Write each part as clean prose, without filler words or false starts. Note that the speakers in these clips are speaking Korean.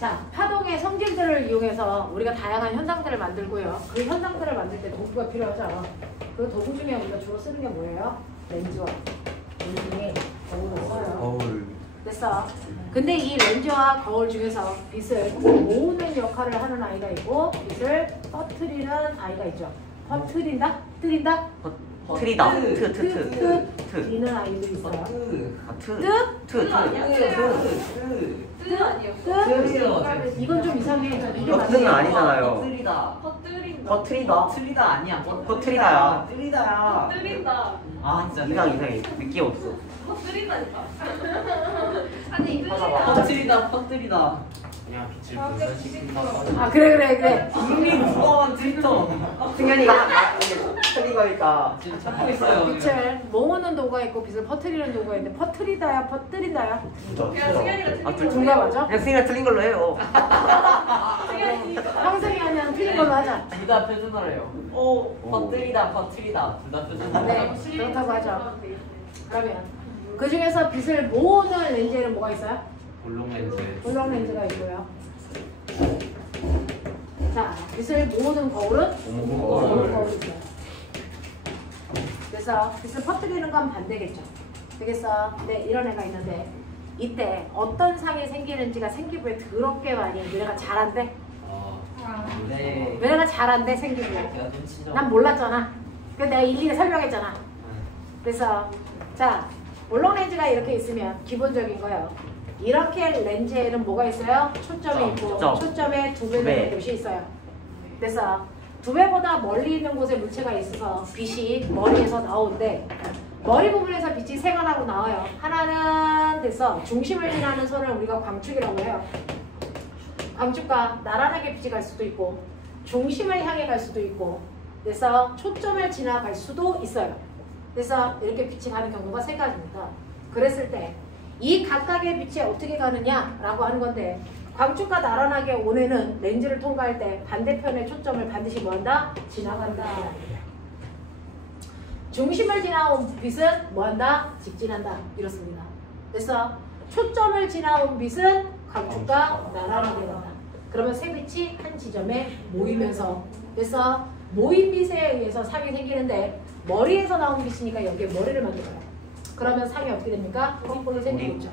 자, 파동의 성질들을 이용해서 우리가 다양한 현상들을 만들고요. 그 현상들을 만들 때 도구가 필요하죠. 그 도구 중에 우리가 주로 쓰는 게 뭐예요? 렌즈와 렌즈에 거울을 써요. 됐어. 근데 이 렌즈와 거울 중에서 빛을 모으는 역할을 하는 아이가 있고 빛을 퍼뜨리는 아이가 있죠. 퍼뜨린다? 뜨린다? 트리다. 트리는 아이도 있어요. 트 아니에요. 이건 좀 이상해. 이게 버튼은 맞아요. 아니잖아요. 퍼뜨린다. 트리다 아니야. 퍼뜨리다야. 퍼뜨린다. 아 진짜 이상해. 느낌 없어. 퍼뜨린다니까. 아니 퍼뜨리다. 그냥 빛을 분산시킨다. 아 그래. 이미 무거운 트위터. 승현이가 틀린 거니까. 지금 찾고 있어요. 빛을 모으는 도구가 있고 빛을 퍼뜨리는 도구가 있는데 퍼뜨리다야 퍼뜨린다야? 그냥 승현이가 틀린 둘 다 맞아? 그냥 승현이가 틀린 걸로 해요. 평생이 그냥 틀린 걸로 하자. 둘 다 표준어래요. 퍼뜨리다. 둘 다 표준어. 네, 그렇다고 하죠. 그러면 그 중에서 빛을 모으는 렌즈에는 뭐가 있어요? 볼록 렌즈. 볼록 렌즈가 있고요. 자, 빛을 모으는 거울은 거울이 있어요. 그래서 빛을 퍼뜨리는 건 반대겠죠. 되겠어? 네, 이런 애가 있는데 이때 어떤 상이 생기는지가 생기부에 더럽게 많이 너네가 잘한대? 네. 너네가 잘한대 생기부에. 제가 눈치죠. 난 몰랐잖아. 그래서 내가 일일이 설명했잖아. 그래서 자, 볼록 렌즈가 이렇게 있으면 기본적인 거예요. 이렇게 렌즈에는 뭐가 있어요? 초점이 있고 초점에 2배 되는 곳이 있어요. 그래서 2배보다 멀리 있는 곳에 물체가 있어서 빛이 머리에서 나오는데 머리 부분에서 빛이 세 가지로 나와요. 하나는 됐어. 중심을 지나는 선을 우리가 광축이라고 해요. 광축과 나란하게 빛이 갈 수도 있고 중심을 향해 갈 수도 있고 그래서 초점을 지나갈 수도 있어요. 그래서 이렇게 빛이 가는 경우가 세 가지입니다. 그랬을 때 이 각각의 빛이 어떻게 가느냐라고 하는 건데 광축과 나란하게 온 애는 렌즈를 통과할 때 반대편의 초점을 반드시 뭐한다? 지나간다. 중심을 지나온 빛은 뭐한다? 직진한다. 이렇습니다. 그래서 초점을 지나온 빛은 광축과 나란하게 간다. 그러면 세 빛이 한 지점에 모이면서 그래서 모인 빛에 의해서 상이 생기는데 머리에서 나온 빛이니까 여기에 머리를 만들어요. 그러면 상이 어떻게 됩니까? 꼬리꼬리 생기겠죠.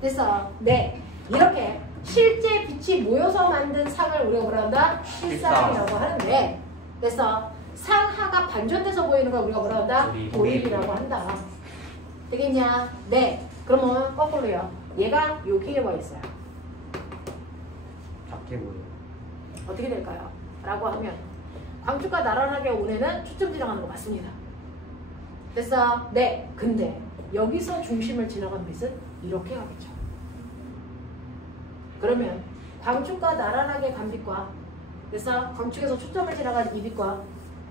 그래서 네, 이렇게 실제 빛이 모여서 만든 상을 우리가 뭐라 한다? 실상이라고 하는데 그래서 상하가 반전돼서 보이는 걸 우리가 뭐라 한다? 도입이라고 한다. 되겠냐? 네. 그러면 거꾸로요. 얘가 여기에 와 있어요. 작게 보여. 어떻게 될까요? 라고 하면 광축과 나란하게 온 애는 초점 지나가는 거 맞습니다. 됐어? 네. 근데 여기서 중심을 지나간 빛은 이렇게 가겠죠. 그러면 광축과 나란하게 간 빛과 그래서 광축에서 초점을 지나간 이 빛과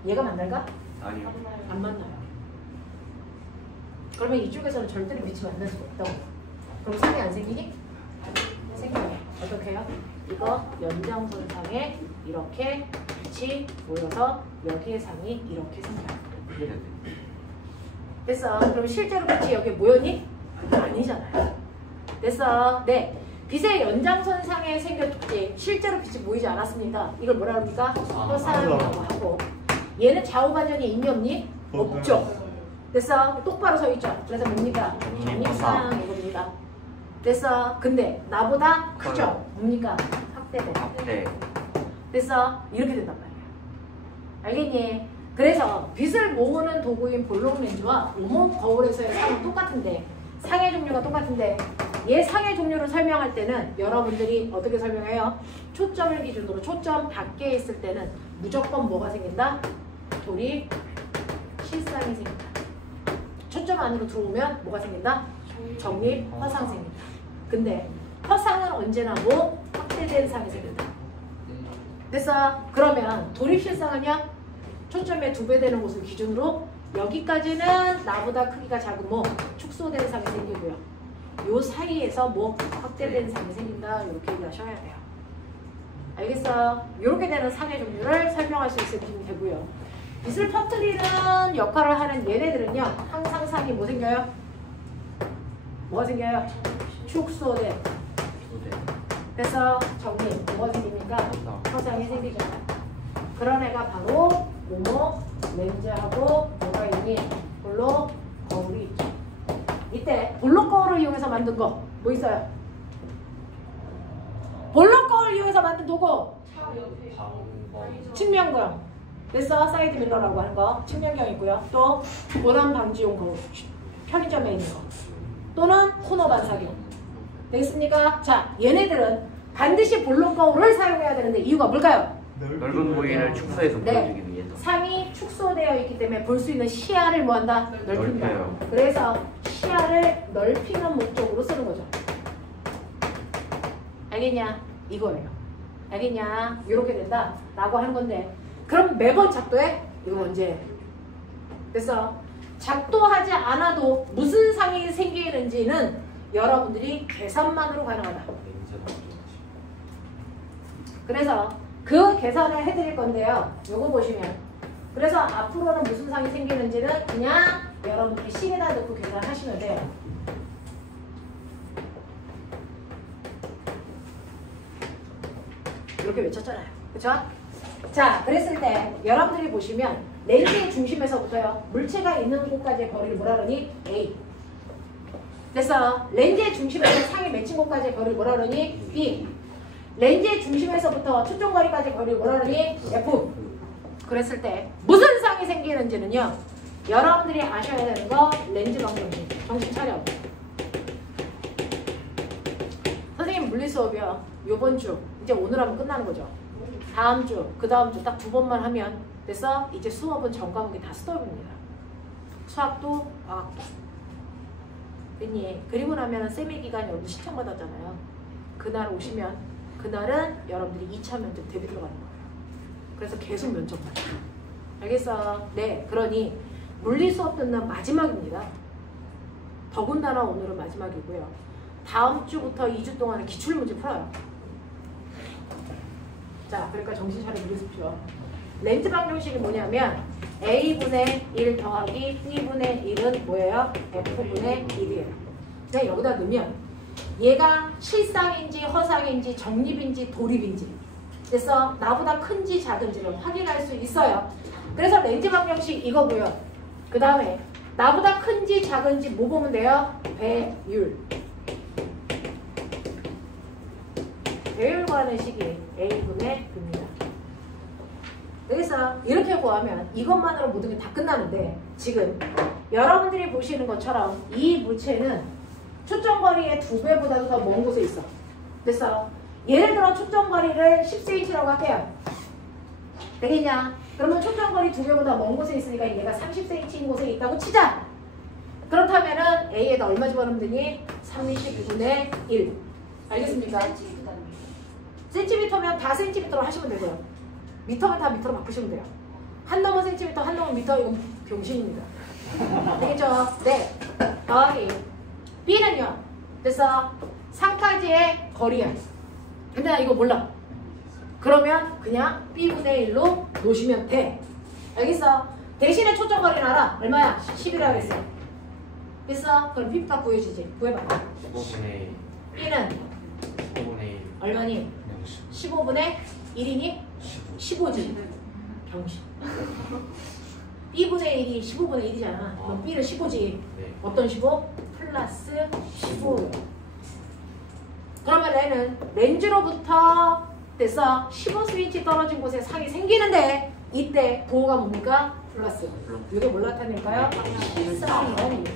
얘가 만날까? 아니요. 안 만나요. 그러면 이쪽에서는 절대로 빛이 만날 수가 없다고. 그럼 상이 안 생기니? 생겨요. 어떻게 해요? 이거 연장선상에 이렇게 빛이 모여서 여기에 상이 이렇게 생겨요. 됐어. 그럼 실제로 빛이 여기에 모였니? 아니잖아요. 됐어. 네. 빛의 연장선상에 생겼지 실제로 빛이 모이지 않았습니다. 이걸 뭐라 합니까? 허상이라고 하고 얘는 좌우 반전이 있니 없니? 없죠. 됐어. 똑바로 서 있죠. 그래서 뭡니까? 전입상 이겁니다. 됐어. 근데 나보다 크죠? 뭡니까? 확대돼. 네. 됐어. 이렇게 된단 말이야. 알겠니? 그래서 빛을 모으는 도구인 볼록 렌즈와 오목 거울에서의 상은 똑같은데 상의 종류가 똑같은데 얘 상의 종류를 설명할 때는 여러분들이 어떻게 설명해요? 초점을 기준으로 초점 밖에 있을 때는 무조건 뭐가 생긴다? 돌이 실상이 생긴다. 초점 안으로 들어오면 뭐가 생긴다? 정립, 허상 생긴다. 근데 허상은 언제나 뭐? 확대된 상이 생긴다. 됐어? 그러면 돌입 실상은요? 초점의 2배 되는 곳을 기준으로 여기까지는 나보다 크기가 작은 뭐 축소된 상이 생기고요. 요 사이에서 뭐 확대된 상이 생긴다. 이렇게 얘기하셔야 돼요. 알겠어? 이렇게 되는 상의 종류를 설명할 수 있으면 되고요. 빛을 퍼뜨리는 역할을 하는 얘네들은요. 항상 상이 뭐 생겨요? 뭐가 생겨요? 축소된. 그래서 정리 뭐가 생깁니까? 허상이 생기죠. 그런 애가 바로 오목 렌즈하고 뭐가 있니? 볼록 거울이 있죠. 이때 볼록 거울을 이용해서 만든 거 뭐 있어요? 볼록 거울을 이용해서 만든 도구 측면경. 됐어? 사이드 밀러라고 하는 거 측면경 있고요. 또 원암 방지용 거울 편의점에 있는 거 또는 코너 반사경. 되겠습니까? 자, 얘네들은 반드시 볼록 거울을 사용해야 되는데 이유가 뭘까요? 넓은 부위를 축소해서 네. 보여주기 위해서. 상이 축소되어 있기 때문에 볼 수 있는 시야를 뭐한다? 넓힌다. 넓혀요. 그래서 시야를 넓히는 목적으로 쓰는 거죠. 알겠냐? 이거예요. 알겠냐? 이렇게 된다 라고 하는 건데 그럼 매번 작도해? 이거 언제? 그래서 작도하지 않아도 무슨 상이 생기는지는 여러분들이 계산만으로 가능하다. 그래서 그 계산을 해드릴 건데요. 요거 보시면 그래서 앞으로는 무슨 상이 생기는지는 그냥 여러분들이 식에다 넣고 계산하시면 돼요. 이렇게 외쳤잖아요. 그쵸? 자, 그랬을 때 여러분들이 보시면 렌즈의 중심에서부터요. 물체가 있는 곳까지의 거리를 뭐라 그러니? A. 그래서 렌즈의 중심에서 상이 맺힌 곳까지의 거리를 뭐라 그러니? B. 렌즈의 중심에서부터 초점거리까지 거리를 뭐라 그러니? F. 그랬을 때 무슨 상이 생기는지는요. 여러분들이 아셔야 되는 거 렌즈 방정식. 정신 차려. 선생님 물리 수업이요. 요번 주 이제 오늘 하면 끝나는 거죠. 다음 주, 그 다음 주 딱 2번만 하면 됐어? 이제 수업은 전 과목이 다 스톱입니다. 수학도 과학도. 됐니? 그리고 나면 세미 기간 여러분들 신청받았잖아요. 그날 오시면 그날은 여러분들이 2차 면접 데뷔 들어가는 거예요. 그래서 계속 면접 받아요. 알겠어? 네, 그러니 물리 수업 듣는 마지막입니다. 더군다나 오늘은 마지막이고요. 다음 주부터 2주 동안은 기출문제 풀어요. 자, 그러니까 정신 차려 보십시오. 렌즈 방정식이 뭐냐면 A분의 1 더하기 B분의 1은 뭐예요? F분의 1이에요. 그냥 여기다 넣으면 얘가 실상인지 허상인지 정립인지 도립인지 그래서 나보다 큰지 작은지를 확인할 수 있어요. 그래서 렌즈 방정식 이거고요. 그 다음에 나보다 큰지 작은지 뭐 보면 돼요? 배율. 배율 구하는 식이 A분의 B입니다. 그래서 이렇게 구하면 이것만으로 모든 게 다 끝나는데 지금 여러분들이 보시는 것처럼 이 물체는 초점거리의 2배보다도 더 먼 곳에 있어. 그래서 예를 들어 초점거리를 10cm라고 할게요. 되겠냐? 그러면 초점거리 2배보다 먼 곳에 있으니까 얘가 30cm인 곳에 있다고 치자. 그렇다면은 A에다 얼마 집어넣으면 되니? 30분의 1. 알겠습니까? 센티미터면 다 센티미터로 하시면 되고요. 미터면 다 미터로 바꾸시면 돼요. 한 놈은 센티미터, 한 놈은 미터, 이건 병신입니다. 되겠죠? 네. 더하기 B는요. 그래서 상까지의 거리야. 근데 나 이거 몰라. 그러면 그냥 B분의 1로 놓으시면 돼. 알겠어? 대신에 초점거리는 알아. 얼마야? 10이라고 했어. 됐어? 그럼 B가 구해지지. 구해봐. 15분의 B는 15분의 1 얼마니? 15분의 1이니? 15지. 병신. B분의 1이 15분의 1이잖아. 그럼 B는 15지. 네. 어떤 15? 플러스 15. 그러면 얘는 렌즈로부터 됐어. 15cm 떨어진 곳에 상이 생기는데 이때 부호가 뭡니까? 플러스. 이게 뭘 나타낼까요? 실상이라는 얘기입니다.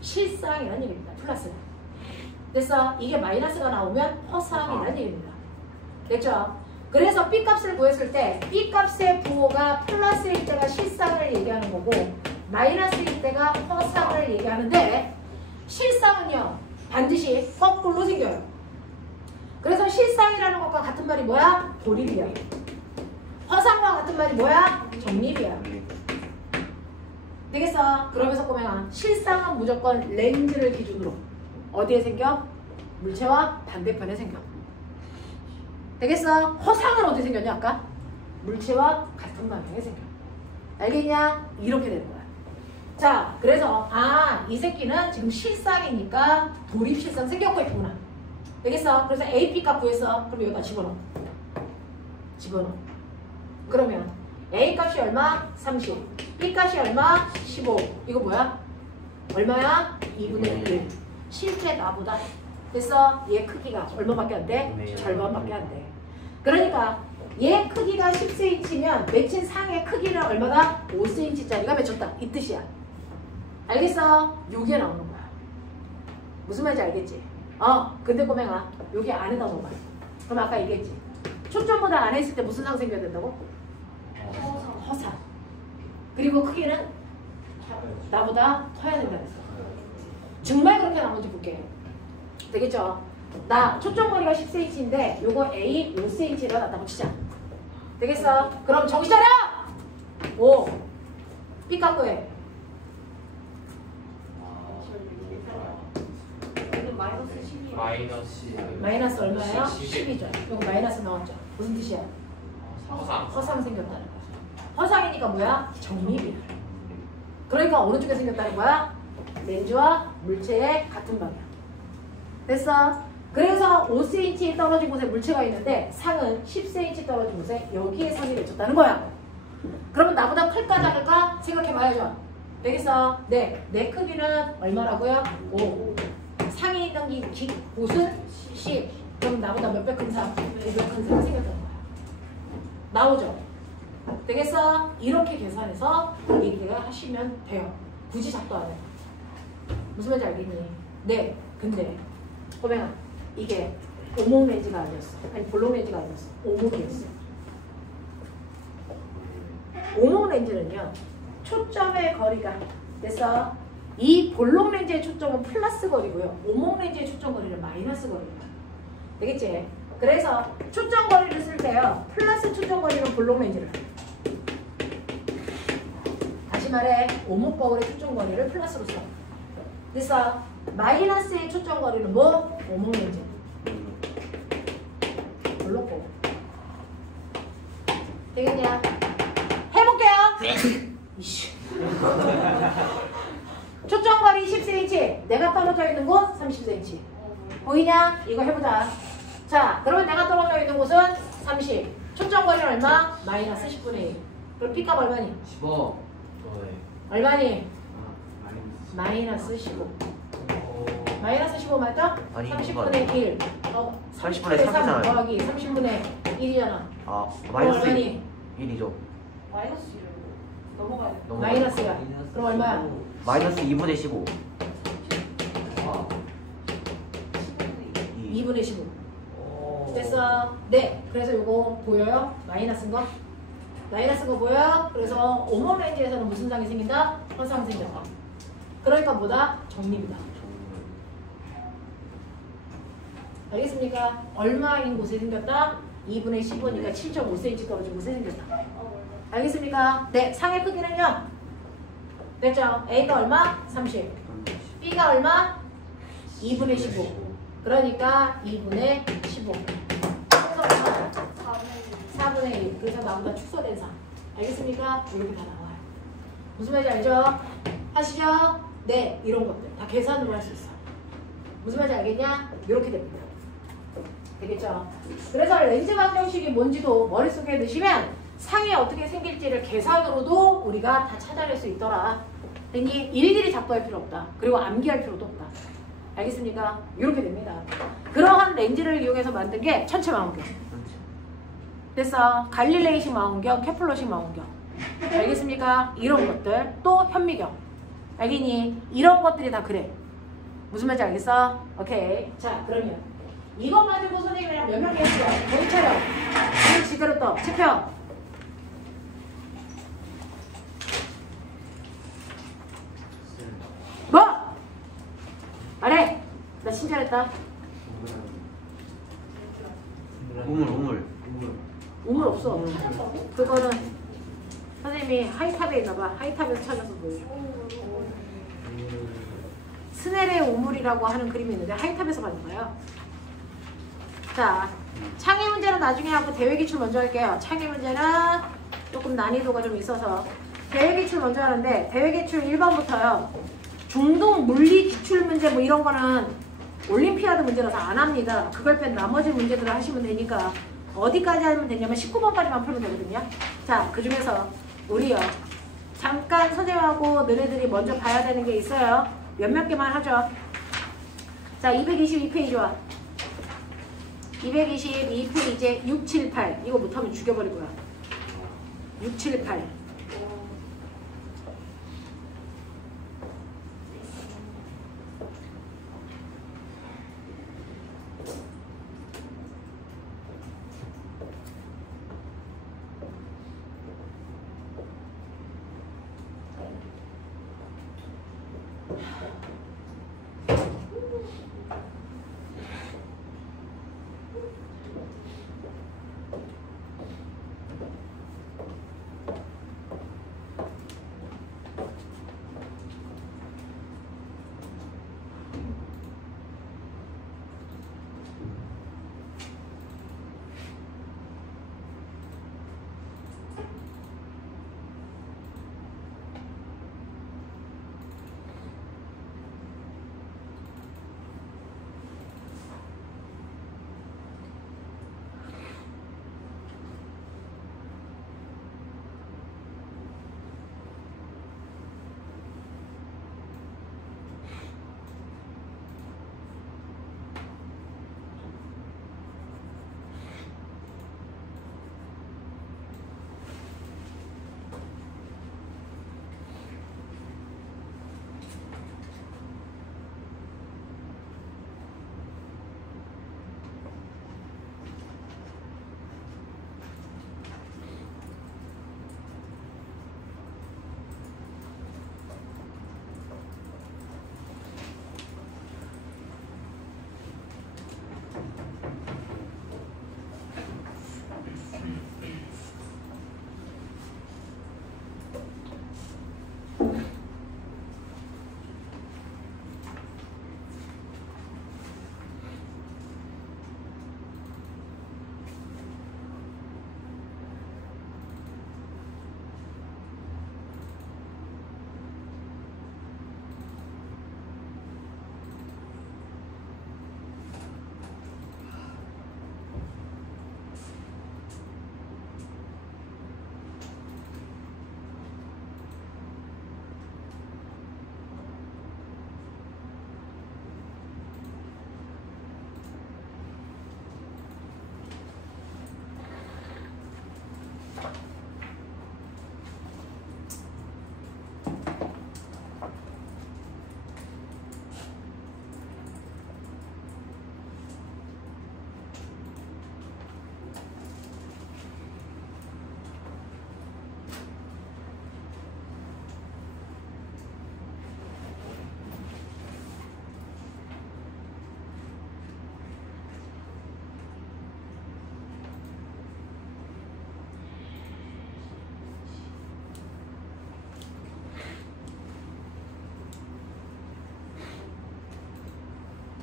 실상이라는 얘기입니다. 플러스. 그래서 이게 마이너스가 나오면 허상이라는 얘기입니다. 됐죠? 그래서 B값을 구했을 때 B값의 부호가 플러스일 때가 실상을 얘기하는 거고 마이너스일 때가 허상을 얘기하는데 실상은요 반드시 거꾸로 생겨요. 그래서 실상이라는 것과 같은 말이 뭐야? 도립이야. 허상과 같은 말이 뭐야? 정립이야. 되겠어? 그러면서 보면 실상은 무조건 렌즈를 기준으로 어디에 생겨? 물체와 반대편에 생겨. 되겠어? 허상은 어디 생겼냐 아까? 물체와 같은 방향에 생겨. 알겠냐? 이렇게 되는 거야. 자, 그래서 이 새끼는 지금 실상이니까 도립실상 생겼고 있구나. 되겠어? 그래서 A, B 값 구했어. 그럼 여기다 집어넣어. 그러면 A 값이 얼마? 30. B 값이 얼마? 15. 이거 뭐야? 얼마야? 2분의 1. 실제 나보다. 됐어? 얘 크기가 얼마밖에 안 돼? 절반밖에 안 돼. 그러니까 얘 크기가 10cm면 맺힌 상의 크기는 얼마다? 5cm짜리가 맺혔다. 이 뜻이야. 알겠어? 요게 나오는 거야. 무슨 말인지 알겠지? 근데 꼬맹아, 여기 안에다 넣어봐. 그럼 아까 얘기했지? 초점보다 안에 있을 때 무슨 상 생겨야 된다고? 허상. 그리고 크기는 나보다 커야 된다 그랬어. 정말 그렇게 나오는지 볼게. 되겠죠? 나 초점거리가 10cm인데 요거 A 5cm로 놨다고 치자. 되겠어? 그럼 정신 차려! 5. B 값고 해. 마이너스 얼마예요? 10이죠. 이거 마이너스 나왔죠. 무슨 뜻이야? 허상 생겼다는 거야. 허상이니까 뭐야? 정립이야. 그러니까 어느 쪽에 생겼다는 거야? 렌즈와 물체의 같은 방향. 됐어? 그래서 5cm 떨어진 곳에 물체가 있는데 상은 10cm 떨어진 곳에 여기에 상이 맺혔다는 거야. 그러면 나보다 클까 작을까? 생각해봐야죠. 되겠어? 네. 내 크기는 얼마라고요? 5. 상이 있는 곳은 10. 그럼 나보다 몇 배 큰 상? 5배 큰 상이 생겼다는 거야. 나오죠? 되겠어? 이렇게 계산해서 얘기를 하시면 돼요. 굳이 작도 안 해. 무슨 말인지 알겠니? 네. 근데 꼬맹아, 이게 오목 렌즈가 아니었어. 아니 볼록 렌즈가 아니었어. 오목이었어. 오목 렌즈는요, 초점의 거리가 됐어. 이 볼록 렌즈의 초점은 플러스 거리고요. 오목 렌즈의 초점 거리는 마이너스 거리야. 되겠지? 그래서 초점 거리를 쓸 때요, 플러스 초점 거리는 볼록 렌즈를. 다시 말해, 오목 거울의 초점 거리를 플러스로 써. 됐어? 마이너스의 초점 거리는 뭐? 오목 렌즈. 볼록 거울. 되겠냐? 해볼게요. 이씨. 초점거리 10cm, 내가 떨어져 있는 곳 30cm. 보이냐? 이거 해보자. 자, 그러면 내가 떨어져 있는 곳은 30. 초점거리는 얼마? 마이너스 10분의 1. 그럼 B값 얼마니? 15. 얼마니? 마이너스 15. 마이너스 15 맞다? 아니, 30분의 1. 30분의 3 이잖아요. 더하기 30분의 1이잖아. 마이너스 얼마니? 1이죠. 마이너스 1을 넘어가야 돼. 마이너스야. 그럼 얼마야? 마이너스 2분의 15. 2분의 15. 됐어? 네. 그래서 요거 보여요? 마이너스인 거? 마이너스인 거 보여? 그래서 오목 렌즈에서는 무슨 상이 생긴다? 허상 생긴다. 그러니까 뭐다? 정립이다. 알겠습니까? 얼마인 곳에 생겼다? 2분의 15니까 7.5cm 떨어진 곳에 생겼다. 알겠습니까? 네. 상의 크기는요? 됐죠? A가 얼마? 30. B가 얼마? 2분의 15. 그러니까 2분의 15. 4분의 1. 그래서 나보다 축소된 상. 알겠습니까? 이렇게 다 나와요. 무슨 말인지 알죠? 하시죠? 네. 이런 것들. 다 계산으로 할 수 있어. 무슨 말인지 알겠냐? 이렇게 됩니다. 되겠죠? 그래서 렌즈 방정식이 뭔지도 머릿속에 넣으시면 상이 어떻게 생길지를 계산으로도 우리가 다 찾아낼 수 있더라. 그러니 일일이 작도할 필요 없다. 그리고 암기할 필요도 없다. 알겠습니까? 이렇게 됩니다. 그러한 렌즈를 이용해서 만든 게 천체 망원경. 됐어. 갈릴레이식 망원경, 케플러식 망원경. 알겠습니까? 이런 것들. 또 현미경. 알겠니? 이런 것들이 다 그래. 무슨 말인지 알겠어? 오케이. 자, 그러면 이거 가지고 선생님이랑 몇 명 했어요? 정신 차려. 눈 지대로 떠. 체표. 뭐? 말해. 나 친절했다. 우물. 우물 없어. 그거는 선생님이 하이탑에 있나봐. 하이탑에서 찾아서 보여줘. 스넬의 우물이라고 하는 그림이 있는데 하이탑에서 받는 거예요. 자, 창의 문제는 나중에 하고 대외기출 먼저 할게요. 창의 문제는 조금 난이도가 좀 있어서 대외기출 먼저 하는데 대외기출 1번부터요. 중동 물리 기출 문제 뭐 이런 거는 올림피아드 문제라서 안 합니다. 그걸 뺀 나머지 문제들을 하시면 되니까 어디까지 하면 되냐면 19번까지만 풀면 되거든요. 자, 그 중에서 우리요. 잠깐 선생님하고 너네들이 먼저 봐야 되는 게 있어요. 몇몇 개만 하죠. 자, 222페이지와 222페이지에 6, 7, 8 이거 못하면 죽여버릴 거야. 6, 7, 8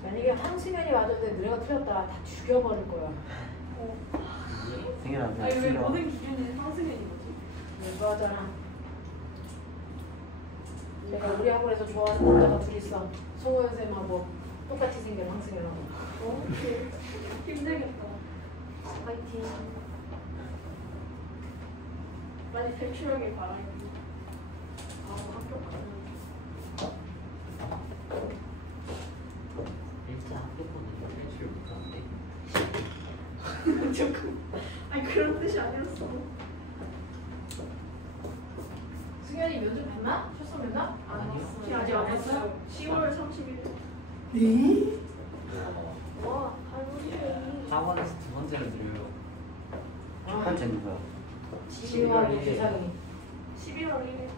만약에 황승현이 맞았는데 너네가 틀렸다 다 죽여버릴 거야. 승현아 아니 왜 싫어. 모든 기준이 상승현인 거지? 이거 하잖아. 내가 우리 학원에서 좋아하는 남자가 둘 있어. 송호연 쌤하고 똑같이 생긴 황승현하고. 힘들겠다. 파이팅. 많이 대출하게 바라요. 아, 학교 가는. 일자 학교보는 배출 못하는데. 조금. 아니 그런 뜻이 아니었어. 승현이 면접 봤나? 출석 면접? 아니요. 아직 안 했어요? 10월 30일. 네? 와, 할머니. 학원에서 두 번째를 드려요. 첫 번째 누구야? 지휘하고 기상이. 11월 1일.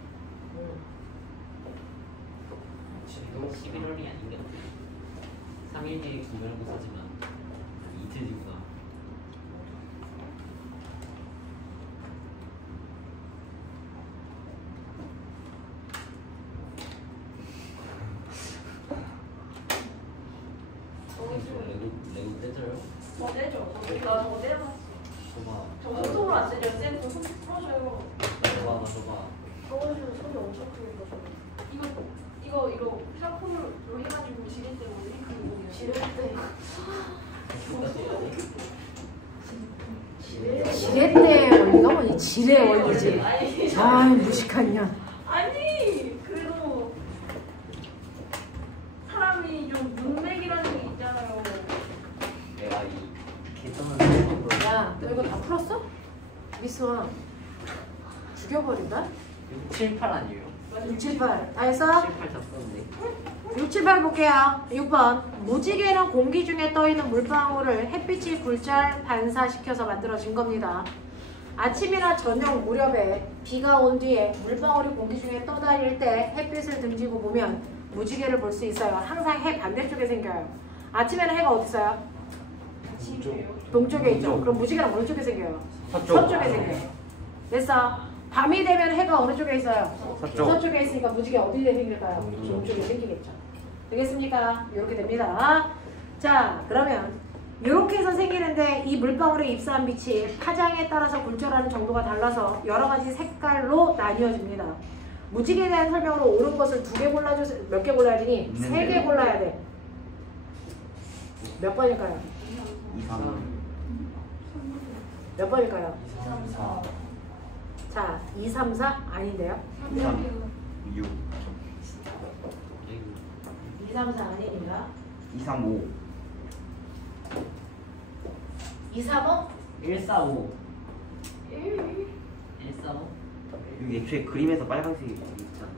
지금 11월이 아닌 게 3일 뒤에 기말고사지만 이틀 뒤구나. 레고 떼줘요? 뭐 내죠? 나 저거 내려놨어. 줘봐. 저 손톱으로 안 내죠? 쌤 손톱 풀어줘요. 줘봐 나 줘봐. 저거는 손이 엄청 크게 풀어줘요. 이거 샤프로 해가지고 지렛대 때문에 그거예요. 지렛대 원리가 뭐니? 지뢰 원리지. 아니, 아 무식한 년. 아니 그래도 사람이 좀 문맥이라는 게 있잖아요. 내가 이 개점을 야, 너 이거 다 풀었어? 미스와 죽여버린다? 6, 7, 8 아니에요? 6, 7, 8. 다 했어? 7, 8 다 썼는데 6, 7, 8 볼게요. 6번. 무지개는 공기 중에 떠있는 물방울을 햇빛이 굴절 반사시켜서 만들어진 겁니다. 아침이나 저녁 무렵에 비가 온 뒤에 물방울이 공기 중에 떠다닐 때 햇빛을 등지고 보면 무지개를 볼 수 있어요. 항상 해 반대쪽에 생겨요. 아침에는 해가 어디 있어요? 동쪽에 있죠. 그럼 무지개는 어느 쪽에 생겨요? 서쪽에 생겨요. 됐어? 밤이 되면 해가 어느 쪽에 있어요? 서쪽에 있으니까 무지개 어디에 생길까요? 동쪽에 생기겠죠. 되겠습니까? 이렇게 됩니다. 자, 그러면 이렇게 해서 생기는데 이 물방울에 입사한 빛이 파장에 따라서 굴절하는 정도가 달라서 여러 가지 색깔로 나뉘어집니다. 무지개에 대한 설명으로 옳은 것을 2개 골라주세요. 몇 개 골라야 되니? 3개 골라야 돼. 몇 번일까요? 2, 3, 몇 번일까요? 4, 자, 2, 3, 4 아닌데요? 3, 6, 2, 3, 4 아닙니다. 2, 3, 5, 2, 3, 5? 1, 4, 5 1, 4, 5 여기 애초에 그림에서 빨간색이 있잖아.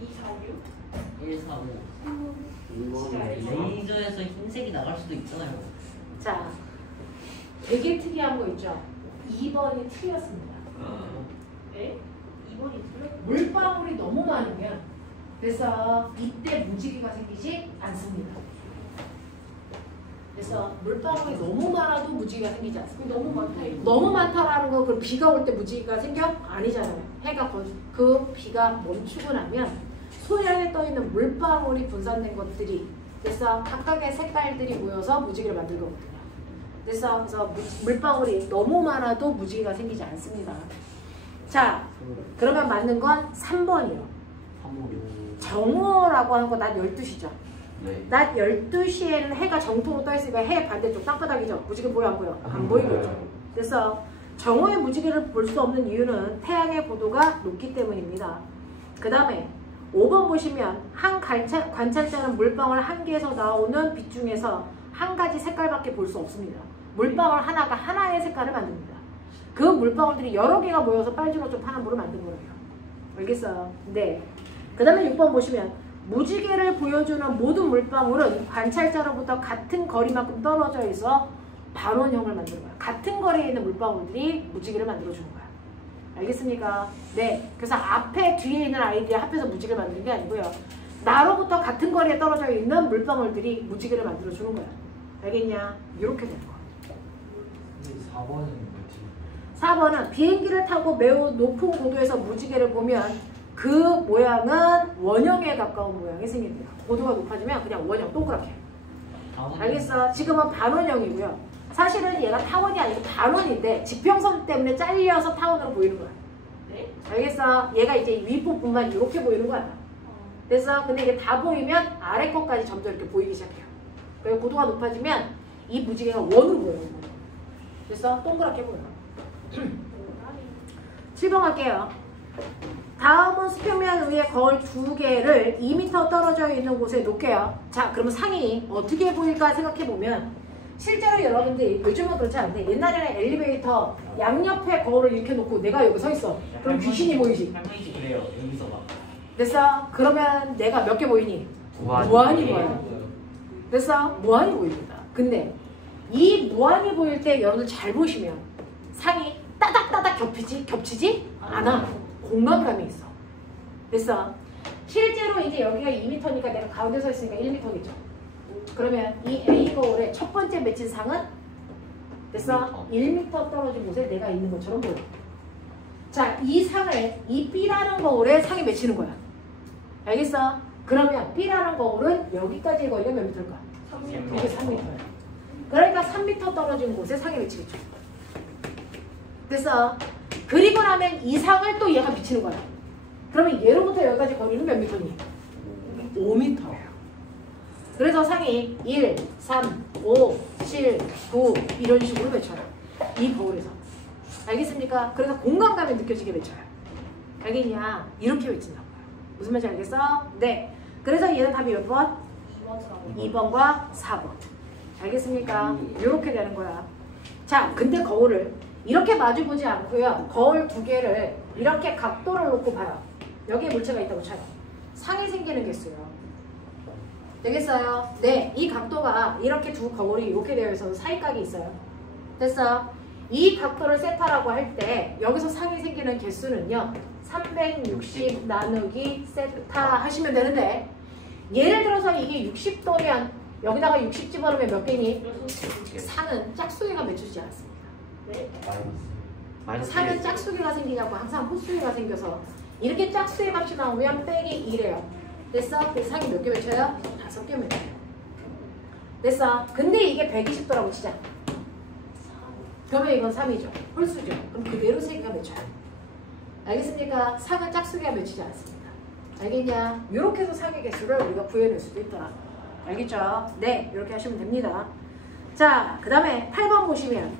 2, 4, 6? 1, 4, 5 레이저에서 흰색이 나갈 수도 있잖아요. 자, 되게 특이한 거 있죠? 2번이 틀렸습니다. 네? 2번이 틀려? 물방울이 너무 많으면 그래서 이때 무지개가 생기지 않습니다. 그래서 물방울이 너무 많아도 무지개가 생기지 않습니다. 너무 많다. 너무 많다라는 건 그럼 비가 올 때 무지개가 생겨? 아니잖아요. 해가 그 비가 멈추고 나면 소량에 떠있는 물방울이 분산된 것들이 그래서 각각의 색깔들이 모여서 무지개를 만들 거거든요. 그래서 물방울이 너무 많아도 무지개가 생기지 않습니다. 자, 그러면 맞는 건 3번이요. 정오라고 하는 거 낮 12시죠. 네. 낮 12시에는 해가 정통으로 떠있으니까 해 반대쪽 땅바닥이죠. 무지개 보여 안 보여? 안 보이겠죠. 그래서 정오의 무지개를 볼 수 없는 이유는 태양의 고도가 높기 때문입니다. 그 다음에 5번 보시면 한 관찰자는 물방울 한 개에서 나오는 빛 중에서 한 가지 색깔밖에 볼 수 없습니다. 물방울 하나가 하나의 색깔을 만듭니다. 그 물방울들이 여러 개가 모여서 빨주노초 파란 물을 만든 거예요. 알겠어요? 네. 그 다음에 6번 보시면 무지개를 보여주는 모든 물방울은 관찰자로부터 같은 거리만큼 떨어져 있어 반원형을 만드는 거야. 같은 거리에 있는 물방울들이 무지개를 만들어주는 거야. 알겠습니까? 네. 그래서 앞에 뒤에 있는 아이들이 합해서 무지개를 만드는 게 아니고요. 나로부터 같은 거리에 떨어져 있는 물방울들이 무지개를 만들어주는 거야. 알겠냐? 이렇게 되는 거야. 4번은 뭐지? 4번은 비행기를 타고 매우 높은 고도에서 무지개를 보면 그 모양은 원형에 가까운 모양이 생깁니다. 고도가 높아지면 그냥 원형 동그랗게. 알겠어? 지금은 반원형이고요. 사실은 얘가 타원이 아니고 반원인데 지평선 때문에 잘려서 타원으로 보이는 거야. 네? 알겠어? 얘가 이제 윗부분만 이렇게 보이는 거야. 그래서 근데 이게 다 보이면 아래 것까지 점점 이렇게 보이기 시작해요. 그리고 고도가 높아지면 이 무지개가 원으로 보여요. 그래서 동그랗게 보여요. 7번 갈게요. 다음은 수평면 위에 거울 2개를 2m 떨어져 있는 곳에 놓게요. 자, 그러면 상이 어떻게 보일까 생각해보면 실제로 여러분들이 요즘은 그렇지 않은데 옛날에는 엘리베이터 양옆에 거울을 이렇게 놓고 내가 여기 서 있어. 그럼 귀신이 보이지? 할머니도 그래요. 여기서 막 됐어? 그러면 내가 몇 개 보이니? 무한히 무한히 보여요. 됐어? 무한히 보입니다. 근데 이 무한히 보일 때 여러분들 잘 보시면 상이 따닥따닥 겹치지 않아. 공간감이 있어. 됐어? 실제로 이제 여기가 2m니까 내가 가운데 서 있으니까 1m겠죠. 그러면 이 A 거울의 첫 번째 맺힌 상은 됐어? 1m 떨어진 곳에 내가 있는 것처럼 보여. 자, 이 상을 이 B라는 거울에 상이 맺히는 거야. 알겠어? 그러면 B라는 거울은 여기까지의 거리가 몇 미터일까? 3m. 이게 3m야. 그러니까 3m 떨어진 곳에 상이 맺히겠죠. 됐어? 그리고 나면 이 상을 또 얘가 미치는 거야. 그러면 얘로부터 여기까지 거리는 몇 미터니? 5m예요. 그래서 상이 1, 3, 5, 7, 9 이런 식으로 외쳐요. 이 거울에서. 알겠습니까? 그래서 공간감이 느껴지게 외쳐요. 알겠냐? 이렇게 외친다고요. 무슨 말인지 알겠어? 네. 그래서 얘는 답이 몇 번? 2번과 4번. 알겠습니까? 이렇게 되는 거야. 자, 근데 거울을 이렇게 마주보지 않고요. 거울 두 개를 이렇게 각도를 놓고 봐요. 여기에 물체가 있다고 쳐요. 상이 생기는 개수요. 되겠어요? 네, 이 각도가 이렇게 두 거울이 이렇게 되어 있어서 사이각이 있어요. 됐어? 이 각도를 세타라고 할 때 여기서 상이 생기는 개수는요. 360 나누기 세타 하시면 되는데 예를 들어서 이게 60도면 여기다가 60 집어넣으면 몇 개니? 상은 짝수기가 맺혀지지 않습니다. 마이너스 상은 짝수기가 생기냐고 항상 홀수기가 생겨서 이렇게 짝수의 값이 나오면 빼기 2래요. 됐어? 그래서 상이 몇 개 맺혀요? 5개 맺혀요. 됐어? 근데 이게 120도라고 치자. 그러면 이건 3이죠. 홀수죠. 그럼 그대로 3개가 맺혀요. 알겠습니까? 상은 짝수기가 맺히지 않습니다. 알겠냐? 이렇게 해서 상의 개수를 우리가 구해낼 수도 있더라. 알겠죠? 네, 이렇게 하시면 됩니다. 자, 그 다음에 8번 보시면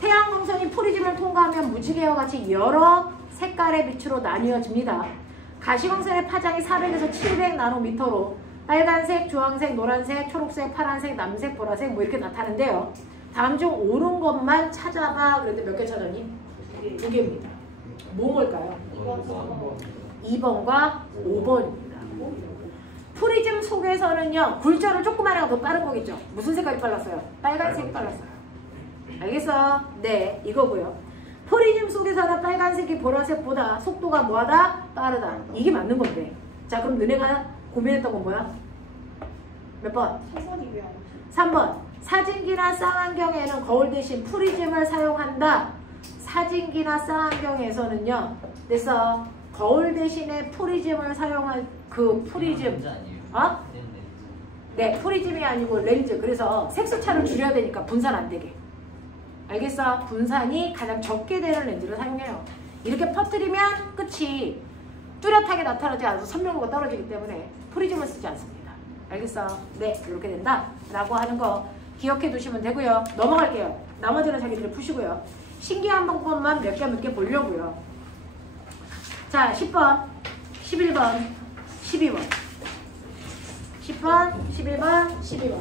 태양광선이 프리즘을 통과하면 무지개와 같이 여러 색깔의 빛으로 나뉘어집니다. 가시광선의 파장이 400에서 700 나노미터로 빨간색, 주황색, 노란색, 초록색, 파란색, 남색, 보라색 뭐 이렇게 나타나는데요. 다음 중 옳은 것만 찾아봐. 그런데 몇 개 찾았니? 2개입니다. 뭘까요? 2번과 5번입니다. 프리즘 속에서는요. 굴절은 조그마한 더 빠른 거겠죠. 무슨 색깔이 빨랐어요? 빨간색이 빨랐어요. 알겠어? 네, 이거고요. 프리즘 속에서는 빨간색이 보라색보다 속도가 뭐하다? 빠르다. 이게 맞는 건데. 자, 그럼 너네가 고민했던 건 뭐야? 몇 번? 3번이 왜 안 돼? 3번. 사진기나 쌍안경에는 거울 대신 프리즘을 사용한다. 사진기나 쌍안경에서는요. 그래서 거울 대신에 프리즘을 사용한 그 프리즘. 렌즈 아니에요? 어? 렌즈. 네, 프리즘이 아니고 렌즈. 그래서 색소차를 줄여야 되니까 분산 안 되게. 알겠어? 분산이 가장 적게 되는 렌즈를 사용해요. 이렇게 퍼뜨리면 끝이 뚜렷하게 나타나지 않아서 선명도가 떨어지기 때문에 프리즘을 쓰지 않습니다. 알겠어? 네, 이렇게 된다. 라고 하는 거 기억해 두시면 되고요. 넘어갈게요. 나머지는 자기들이 푸시고요. 신기한 방법만 몇 개 보려고요. 자, 10번, 11번, 12번. 10번, 11번, 12번.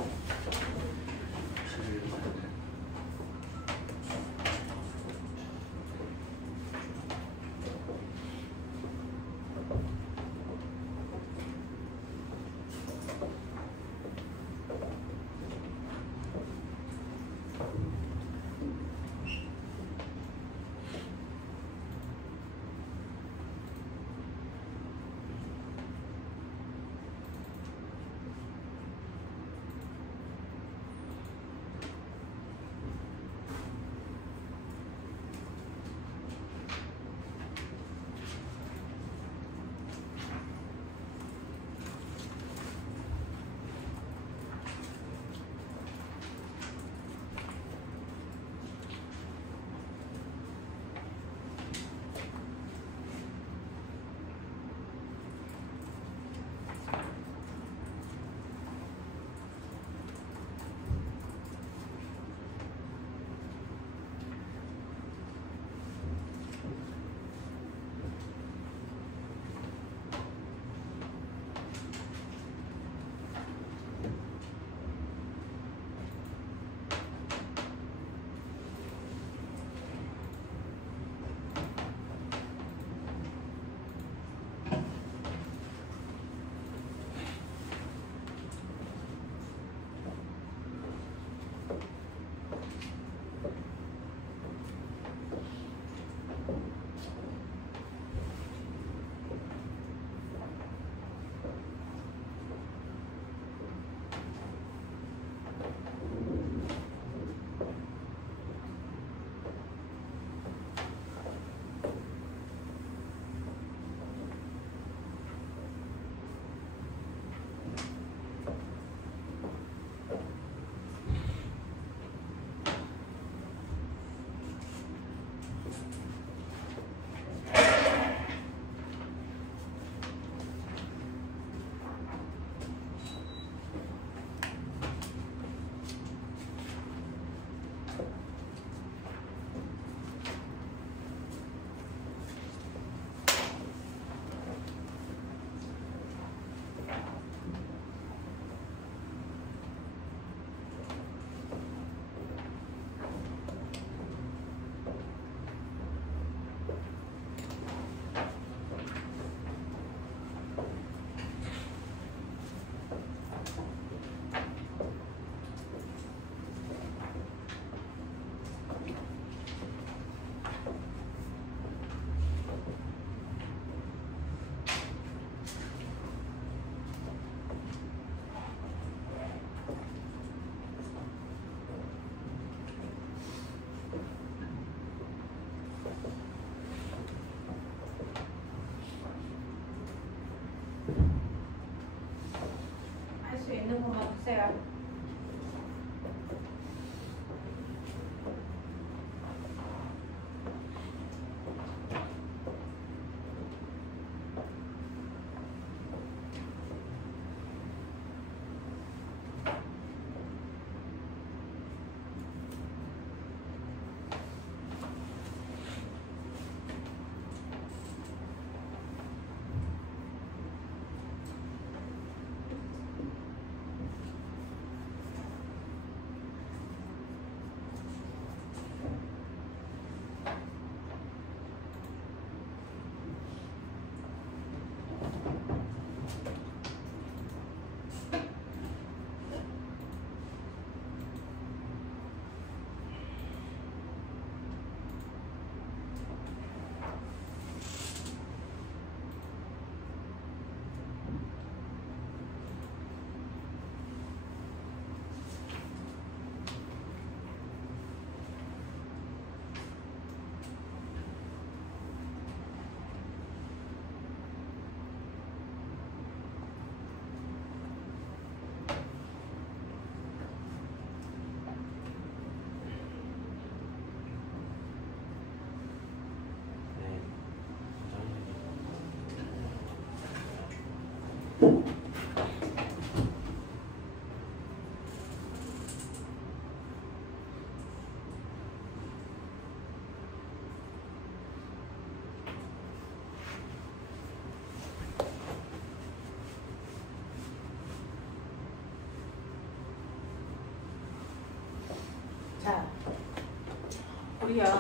우리가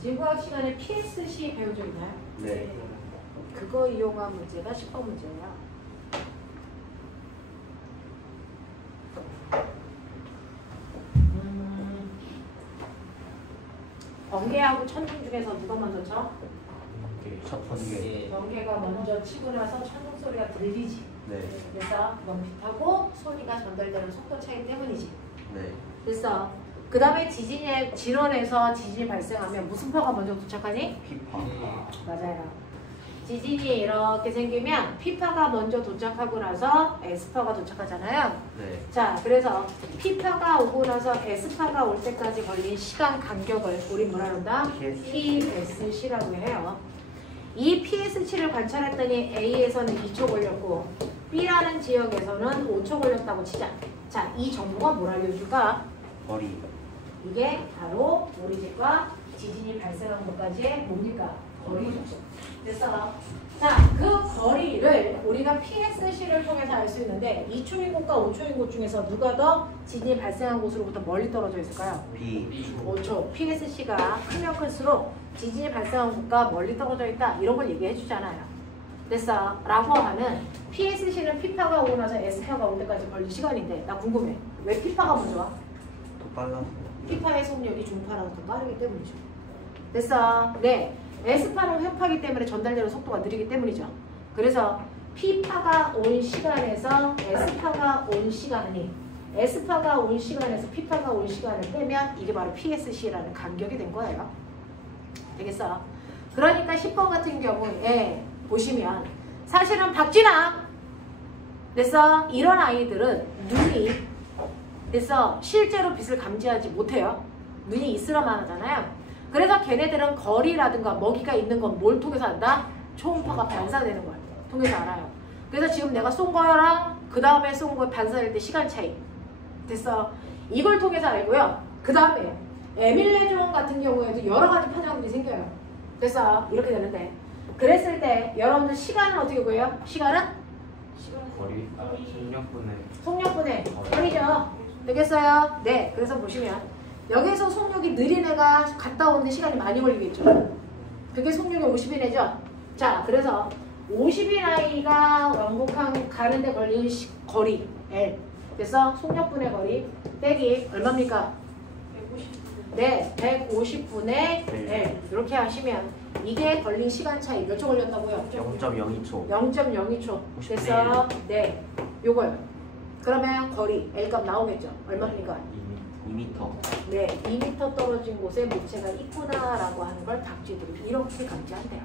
지구과학 시간에 PSC 배운 적 있나요? 네. 그거 이용한 문제가 10번 문제예요. 번개하고 천둥 중에서 누가 먼저 쳐? 첫 번째. 번개가 먼저 치고 나서 천둥 소리가 들리지. 네. 그래서 먼빛하고 소리가 전달되는 속도 차이 때문이지. 네. 그래서 그 다음에 지진의 진원에서 지진이 발생하면 무슨 파가 먼저 도착하니? 피파. 맞아요. 지진이 이렇게 생기면 P파가 먼저 도착하고 나서 S파가 도착하잖아요. 네. 자, 그래서 P파가 오고 나서 S파가 올 때까지 걸린 시간 간격을 우리 뭐라 그런다? PSC라고 해요. 이 PSC를 관찰했더니 A에서는 2초 걸렸고 B라는 지역에서는 5초 걸렸다고 치자. 자, 이 정보가 뭘 알려줄까? 거리. 이게 바로 우리 집과 지진이 발생한 것까지의 뭡니까? 거리죠. 그래서 자, 그 거리를 우리가 PSC를 통해서 알 수 있는데 2초인 곳과 5초인 곳 중에서 누가 더 지진이 발생한 곳으로부터 멀리 떨어져 있을까요? B. 5초. PSC가 크면 클수록 지진이 발생한 곳과 멀리 떨어져 있다. 이런 걸 얘기해 주잖아요. 됐어. 라고 하는 PSC는 P파가 오고 나서 S파가 올 때까지 걸린 시간인데 나 궁금해. 왜 P파가 먼저 와? 더 빨라서. P파의 속력이 중파라서 더 빠르기 때문이죠. 됐어. 네. S파는 회파기 때문에 전달되는 속도가 느리기 때문이죠. 그래서 P파가 온 시간에서 S파가 온 시간이 S파가 온 시간에서 P파가 온 시간을 빼면 이게 바로 PSC라는 간격이 된 거예요. 되겠어? 그러니까 10번 같은 경우에 보시면 사실은 박진아 됐어? 이런 아이들은 눈이 됐어? 실제로 빛을 감지하지 못해요. 눈이 있으라만 하잖아요. 그래서 걔네들은 거리라든가 먹이가 있는 건 뭘 통해서 안다? 초음파가 반사되는 걸 통해서 알아요. 그래서 지금 내가 쏜 거랑 그 다음에 쏜 거 반사될 때 시간 차이 됐어? 이걸 통해서 알고요. 그 다음에 에밀레존 같은 경우에도 여러 가지 파장들이 생겨요. 그래서 이렇게 되는데 그랬을 때 여러분들 시간은 어떻게 구해요? 시간은? 거리. 속력분의 거리죠. 되겠어요? 네. 그래서 보시면 여기서 속력이 느린 애가 갔다 오는데 시간이 많이 걸리겠죠. 그게 속력이 50이네죠. 자, 그래서 50인 아이가 왕복한 가는데 걸린 거리 L. 그래서 속력분의 거리 빼기 얼마입니까? 150분. 네, 150분의 L. 이렇게 하시면 이게 걸린 시간 차이 몇 초 걸렸다고요? 0.02초. 0.02초. 그래서 네, 요거요. 그러면 거리 L 값 나오겠죠. 얼마입니까? 2m. 네, 2m 떨어진 곳에 물체가 있구나라고 하는 걸 박쥐들이 이렇게 감지한대요.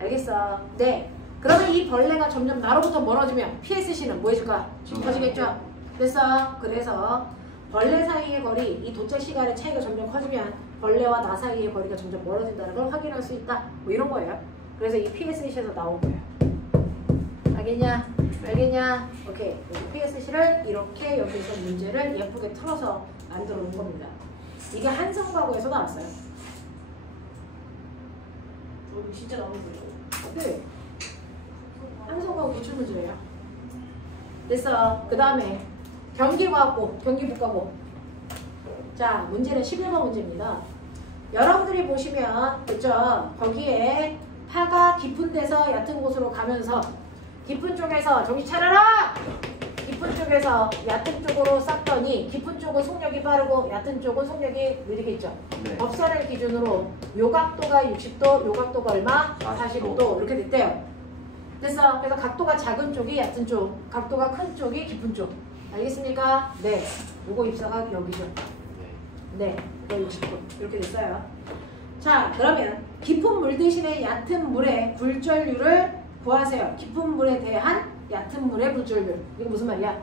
알겠어? 네. 그러면 이 벌레가 점점 나로부터 멀어지면 PSC는 뭐 해줄까? 커지겠죠? 됐어? 그래서 벌레 사이의 거리, 이 도착 시간의 차이가 점점 커지면 벌레와 나 사이의 거리가 점점 멀어진다는 걸 확인할 수 있다. 뭐 이런 거예요. 그래서 이 PSC에서 나온 거예요. 알겠냐? 알겠냐? 오케이. PSC를 이렇게 여기서 문제를 예쁘게 틀어서 만들어 놓은 겁니다. 이게 한성과고에서 나왔어요. 진짜 나오는 거죠? 네. 한성과고 기출문제예요. 됐어. 그 다음에 경기과학고, 경기북과고. 자, 문제는 11번 문제입니다. 여러분들이 보시면 그죠? 거기에 파가 깊은 데서 얕은 곳으로 가면서 깊은 쪽에서 정신 차려라! 깊은 쪽에서 얕은 쪽으로 쌌더니 깊은 쪽은 속력이 빠르고 얕은 쪽은 속력이 느리겠죠. 네. 법선을 기준으로 요 각도가 60도, 요 각도가 얼마? 45도 이렇게 됐대요. 됐어. 그래서 각도가 작은 쪽이 얕은 쪽, 각도가 큰 쪽이 깊은 쪽. 알겠습니까? 네. 요거 입사가 여기죠. 네. 이거 60도. 이렇게 됐어요. 자, 그러면 깊은 물 대신에 얕은 물의 굴절률을 구하세요. 깊은 물에 대한 얕은 물의 굴절률. 이거 무슨 말이야?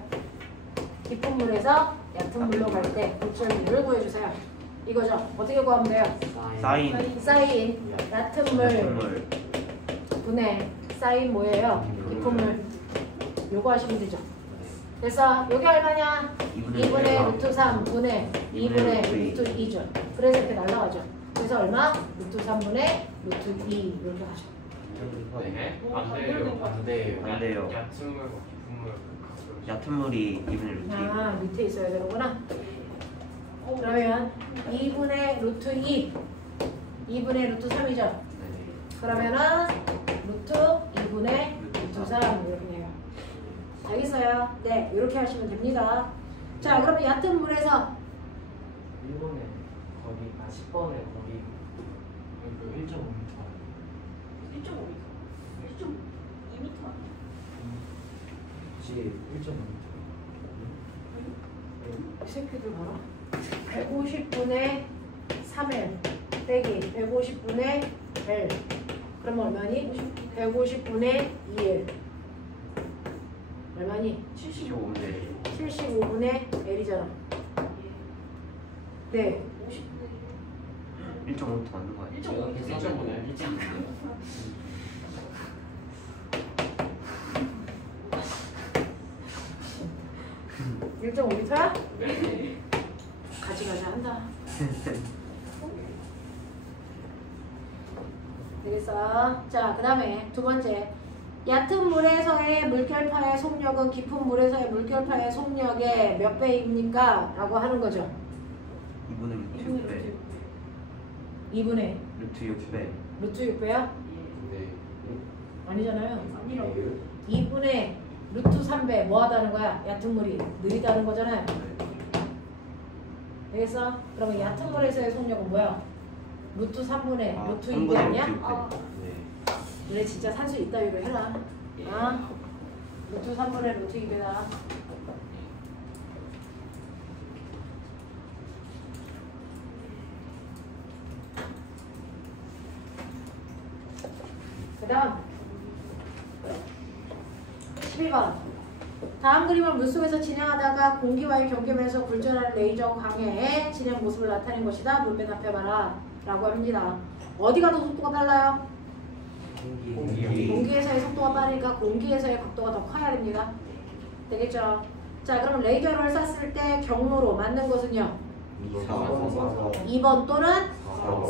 깊은 물에서 ят은 물로 갈 때 굴절률을 구해주세요. 이거죠. 어떻게 구하면 돼요? 사인. 쌓인 얕은 물 분의 쌓인 뭐예요? 깊은 물. 요거 하시면 되죠. 그래서 여기 얼마냐? 2분의 루트 3 분의 2분의 루트 2죠. 그래서 이렇게 날라가죠. 그래서 얼마? 루트 3분의 루트 2 이렇게 하죠. 네? 안 돼요. 반대요. 얕은 물과 깊은 물. 얕은 물이 2분의 루트. 아, 밑에 있어야 되는구나. 그러면 루트 2 2분의 루트 3이죠. 네. 그러면은 루트 2분의 루트 3 이렇게 돼요. 알겠어요? 네, 이렇게 하시면 됩니다. 자, 그러면 얕은 물에서 1번에 거리 10번에 거리 1.5m 1.5m. 1.2m. 혹시 1.5m 이 새끼들 봐라. 150분의 3L 빼기 150분의 L. 그러면 얼마니? 150분의 2L. 얼마니? 75분의 75분의 L이잖아. 네. 1.5m 맞는 거 아니야? 제가 계산을 일찍 했는데요. 1.5m야? 가지가지 한다. 되겠어? 자, 그 다음에 두 번째. 얕은 물에서의 물결파의 속력은 깊은 물에서의 물결파의 속력의 몇 배입니까? 라고 하는 거죠. 2분의 루트 6배 2분의 루트 6배 루트 6배야? 네. 아니잖아요. 아니라고. 2분의 루트 3배 뭐 하다는 거야? 얕은 물이 느리다는 거잖아요. 되겠어? 그러면 얕은 물에서의 속력은 뭐야? 루트 3분의 루트 2배 아니야? 네. 너네 진짜 산수 이따위로 해라. 아? 루트 3분의 루트 2배다. 그 다음 12번. 다음 그림을 물속에서 진행하다가 공기와의 경계면에서 굴절하는 레이저 광해의 진행 모습을 나타낸 것이다. 문매 답해봐라. 라고 합니다. 어디가 더 속도가 빨라요? 공기에서의 속도가 빠르니까 공기에서의 각도가 더 커야 됩니다. 되겠죠? 자, 그럼 레이저를 쐈을 때 경로로 맞는 것은요? 2번 또는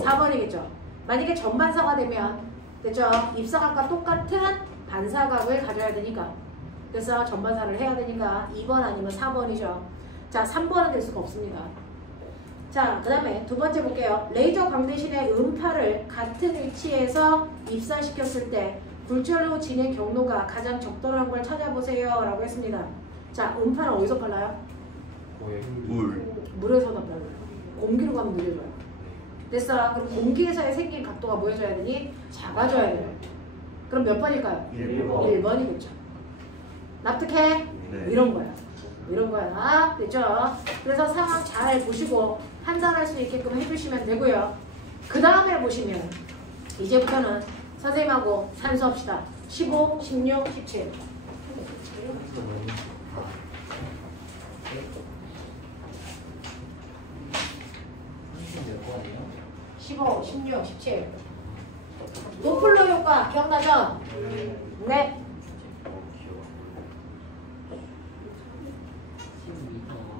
4번이겠죠. 만약에 전반사가 되면 됐죠? 입사각과 똑같은 반사각을 가져야 되니까. 그래서 전반사를 해야 되니까 2번 아니면 4번이죠. 자, 3번은 될 수가 없습니다. 자, 그 다음에 두 번째 볼게요. 레이저 광 대신에 음파를 같은 위치에서 입사시켰을 때 굴절로 진행 경로가 가장 적절한 걸 찾아보세요. 라고 했습니다. 자, 음파는 어디서 빨라요? 물에서 더 빨라요. 공기로 가면 느려져요. 됐어. 그럼 공기에서의 생긴 각도가 뭐 해줘야 되니? 작아져야 돼요. 그럼 몇 번일까요? 1번이겠죠. 납득해? 네. 이런 거야. 이런 거야. 됐죠? 그래서 상황 잘 보시고 판단할 수 있게끔 해주시면 되고요. 그 다음에 보시면 이제부터는 선생님하고 산수합시다. 15, 16, 17. 15, 16, 17. 도플러 효과 기억나죠? 네. 12m/s.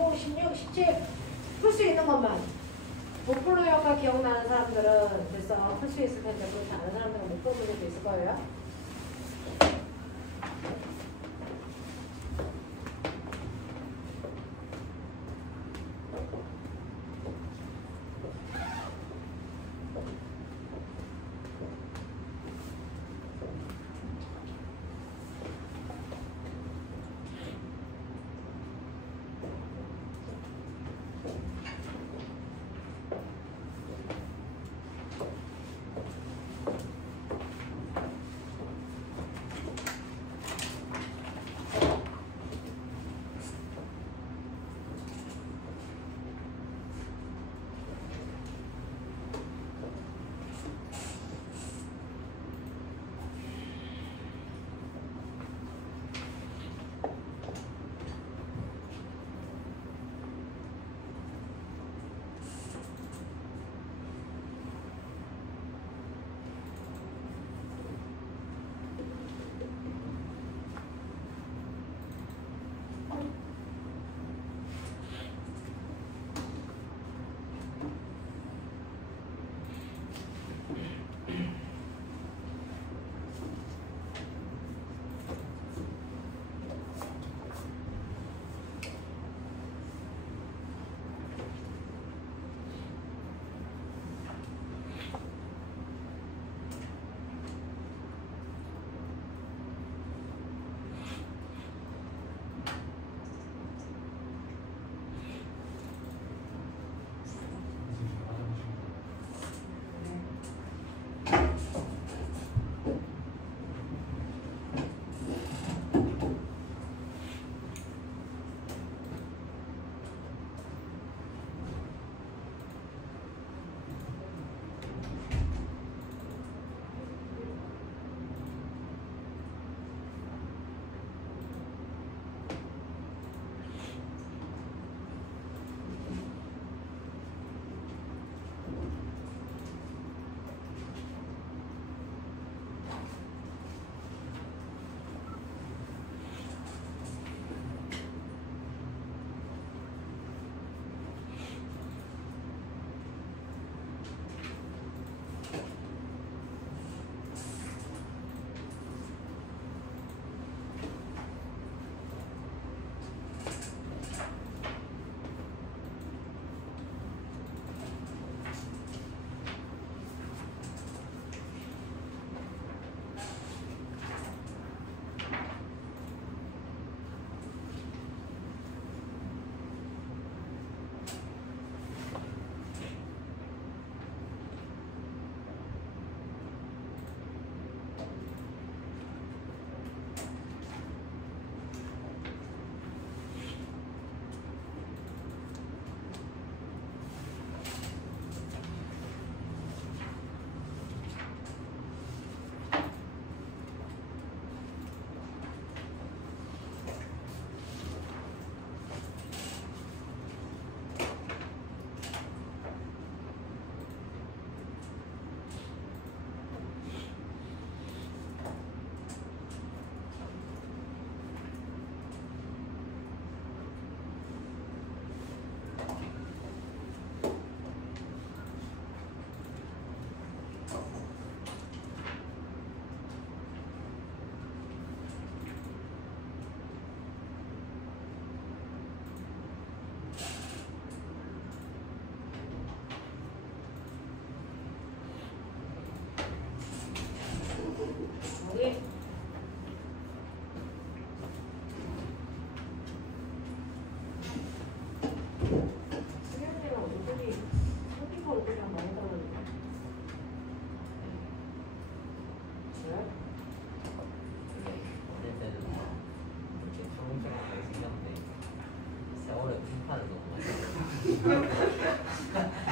15, 16, 17 풀 수 있는 것만 도플러 효과 기억나는 사람들은 됐어. 풀 수 있을 텐데 그렇지 않은 사람들은 못 풀 수도 있을 거예요.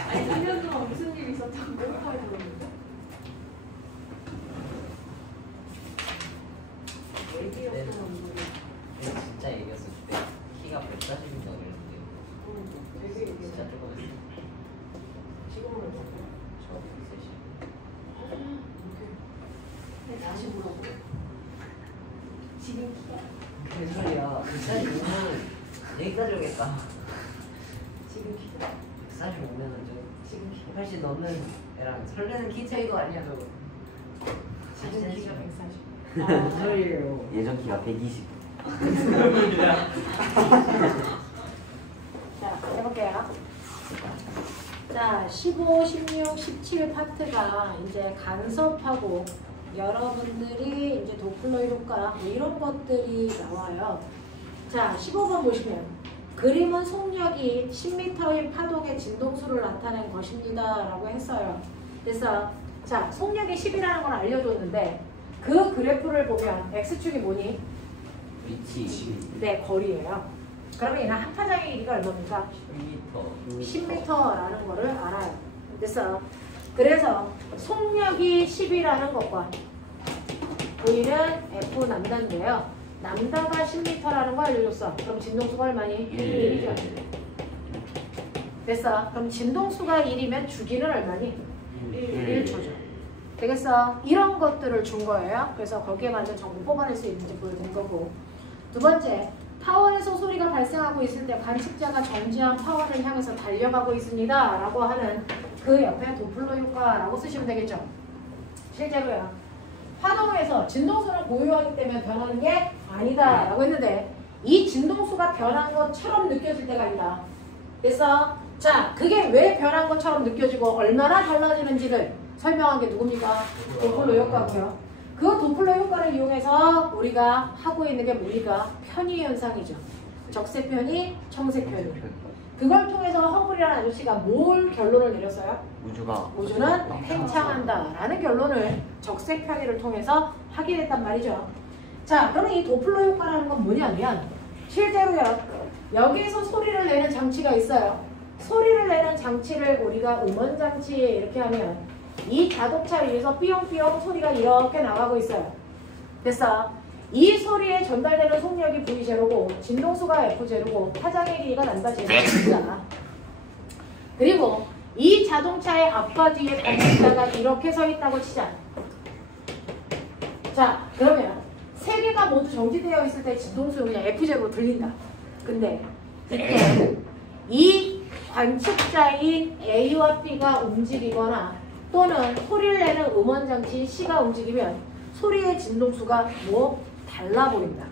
아니 3년 동안 무슨 일이 있었다고 배고파해 들었는데? 애기였던 분이 진짜 얘기했을 때 키가 140인가 그랬는데 되게 얘기했어. 진짜 조금했어. 지금은 어떡해? 저 130. 이렇게 다시 물어보고 지금 키가 무슨 소리야. 145는 여기까지 오겠다. 지금 키 145면은 지금 키 180 넘는 애랑 설레는 키 차이도 아니야 저거. 지금 키가 140. 무슨 소리예요? 예전 키가 120. 자, 해볼게요. 자, 15, 16, 17 파트가 이제 간섭하고 여러분들이 이제 도플러 효과 뭐 이런 것들이 나와요. 자, 15번 보시면 그림은 속력이 10m의 파동의 진동수를 나타낸 것입니다. 라고 했어요. 그래서 자, 속력이 10이라는 걸 알려줬는데 그 그래프를 보면 X축이 뭐니? 위치. 네, 거리예요. 그러면 얘는 한 파장의 길이가 얼마입니까? 10m라는 거를 알아요. 그래서 속력이 10이라는 것과 V는 F 남다인데요. 남다가 10m라는 거 알려줬어. 그럼 진동수가 얼마니? 1이죠. 됐어. 그럼 진동수가 1이면 주기는 얼마니? 1초죠. 되겠어? 이런 것들을 준 거예요. 그래서 거기에 맞는 정보 뽑아낼 수 있는지 보여주는 거고. 두 번째, 타원에서 소리가 발생하고 있을 때 관측자가 정지한 타원을 향해서 달려가고 있습니다. 라고 하는 그 옆에 도플러 효과라고 쓰시면 되겠죠. 실제로요. 파동에서 진동수는 고유하기 때문에 변하는 게 아니다. 라고 했는데 이 진동수가 변한 것처럼 느껴질 때가 있다. 그래서 자, 그게 왜 변한 것처럼 느껴지고 얼마나 달라지는지를 설명한 게 누굽니까? 도플러 효과고요. 그 도플러 효과를 이용해서 우리가 하고 있는 게 뭡니까? 편의 현상이죠. 적세 편의, 청세 편의. 그걸 통해서 허블이라는 아저씨가 뭘 결론을 내렸어요? 우주는 팽창한다라는 결론을 적세 편의를 통해서 확인했단 말이죠. 자, 그러면 이 도플러 효과라는 건 뭐냐면 실제로요. 여기에서 소리를 내는 장치가 있어요. 소리를 내는 장치를 우리가 음원장치 이렇게 하면 이 자동차 위에서 삐용삐용 소리가 이렇게 나가고 있어요. 됐어? 이 소리에 전달되는 속력이 V0고 진동수가 F0고 파장의 길이가 남다 제곱이잖아. 그리고 이 자동차의 앞과 뒤에 관측자가 이렇게 서 있다고 치자. 자, 그러면 세 개가 모두 정지되어 있을 때 진동수는 그냥 F0로 들린다. 근데 이때 이 관측자인 A와 B가 움직이거나 또는 소리를 내는 음원장치 C가 움직이면 소리의 진동수가 뭐 달라 보인다.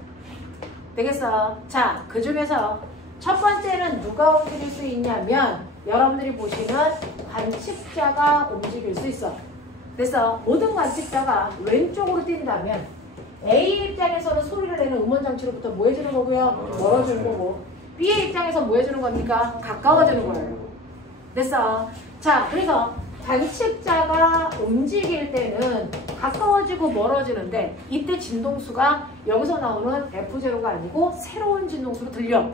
되겠어? 자, 그 중에서 첫 번째는 누가 움직일 수 있냐면 여러분들이 보시면 관측자가 움직일 수 있어. 그래서 모든 관측자가 왼쪽으로 뛴다면 A 입장에서는 소리를 내는 음원장치로부터 뭐 해주는 거고요? 멀어지는 거고 B의 입장에서 뭐 해주는 겁니까? 가까워지는 거예요. 됐어? 자, 그래서 관측자가 움직일 때는 가까워지고 멀어지는데 이때 진동수가 여기서 나오는 F0가 아니고 새로운 진동수로 들려.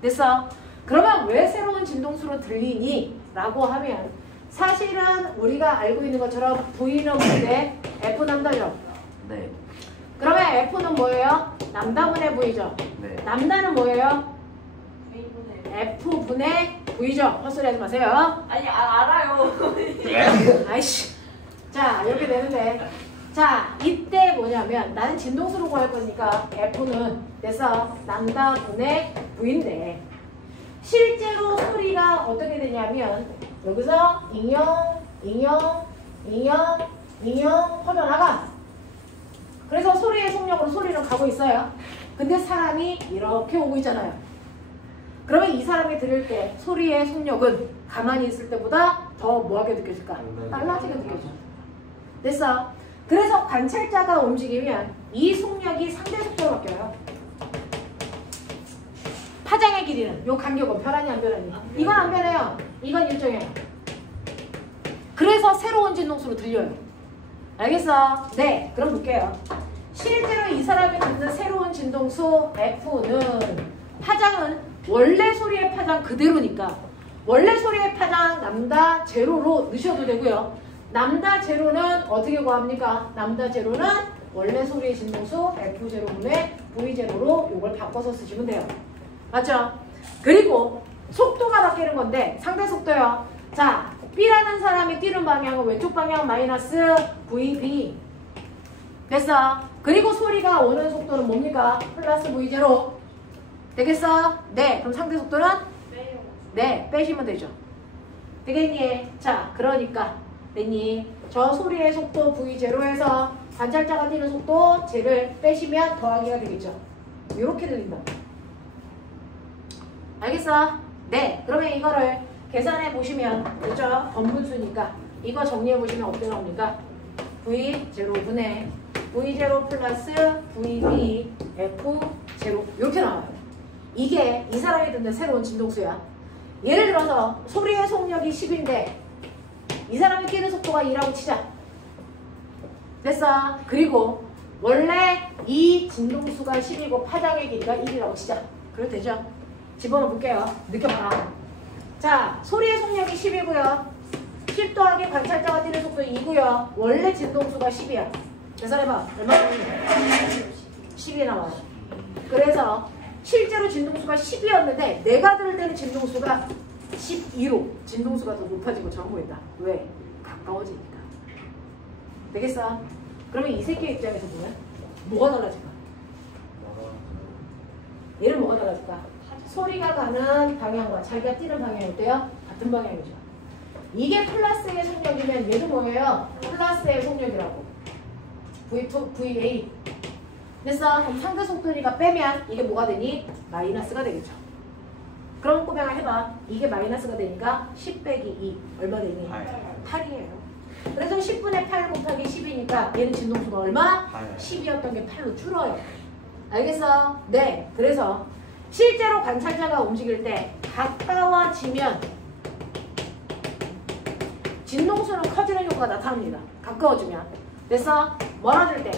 됐어? 그러면 왜 새로운 진동수로 들리니? 라고 하면 사실은 우리가 알고 있는 것처럼 V는 뭔데? F 남다죠? 네. 그러면 F는 뭐예요? 남다분의 V죠? 네. 남다는 뭐예요? F분의 V죠? 헛소리 하지 마세요. 아니 알아요. 아이씨. 자, 이렇게 되는데. 자, 이때 뭐냐면 나는 진동수로 구할 거니까 F는 그래서 남다분의 V인데 실제로 소리가 어떻게 되냐면 여기서 잉영, 잉영, 잉영, 잉영 퍼져나가. 그래서 소리의 속력으로 소리는 가고 있어요. 근데 사람이 이렇게 오고 있잖아요. 그러면 이 사람이 들을 때 소리의 속력은 가만히 있을 때보다 더 뭐하게 느껴질까? 빨라지게 느껴져. 됐어? 그래서 관찰자가 움직이면 이 속력이 상대 속도로 바뀌어요. 파장의 길이는 요 간격은 변하니 안 변하니? 이건 안 변해요. 이건 일정해요. 그래서 새로운 진동수로 들려요. 알겠어? 네, 그럼 볼게요. 실제로 이 사람이 듣는 새로운 진동수 F는 파장은 원래 소리의 파장 그대로니까 원래 소리의 파장 남다 제로로 넣으셔도 되고요. 남다 제로는 어떻게 구합니까? 남다 제로는 원래 소리의 진동수 F0분의 V0로 이걸 바꿔서 쓰시면 돼요. 맞죠? 그리고 속도가 바뀌는 건데 상대 속도요. 자, B라는 사람이 뛰는 방향은 왼쪽 방향 마이너스 VB. 됐어? 그리고 소리가 오는 속도는 뭡니까? 플러스 V0. 되겠어? 네. 그럼 상대 속도는? 빼요. 네. 빼시면 되죠. 되겠니? 자, 그러니까 됐니? 저 소리의 속도 V0에서 관찰자가 뛰는 속도 Z를 빼시면 더하기가 되겠죠. 이렇게 들린다. 알겠어? 네. 그러면 이거를 계산해 보시면 그죠? 번분수니까 이거 정리해 보시면 어떻게 나옵니까? V0분의 V0 플러스 VB F0 이렇게 나와요. 이게 이 사람이 듣는 새로운 진동수야. 예를 들어서 소리의 속력이 10인데 이 사람이 뛰는 속도가 2라고 치자. 됐어. 그리고 원래 이 진동수가 10이고 파장의 길이가 1이라고 치자. 그래도 되죠? 집어넣어 볼게요. 느껴봐라. 자, 소리의 속력이 10이고요. 10 더하기 관찰자가 뛰는 속도 2고요. 원래 진동수가 10이야. 계산해봐. 얼마나 10이 나와요. 그래서 실제로 진동수가 10이었는데 내가 들을 때는 진동수가 12로 진동수가 더 높아지고 저런 보인다. 왜? 가까워지니까. 되겠어? 그러면 이 새끼의 입장에서 보면 뭐가 달라질까? 얘는 뭐가 달라질까? 소리가 가는 방향과 자기가 뛰는 방향이 어때요? 같은 방향이죠. 이게 플러스의 속력이면 얘도 뭐예요? 플러스의 속력이라고. V2, VA. 됐어? 그럼 상대 속도니까 빼면 이게 뭐가 되니? 마이너스가 되겠죠. 그럼 꼬맹아 해봐. 이게 마이너스가 되니까 10 빼기 2 얼마 되니? 8이에요. 그래서 10분의 8 곱하기 10이니까 얘는 진동수가 얼마? 10이었던 게 8로 줄어요. 알겠어? 네. 그래서 실제로 관찰자가 움직일 때 가까워지면 진동수는 커지는 효과가 나타납니다. 가까워지면. 됐어? 멀어질 때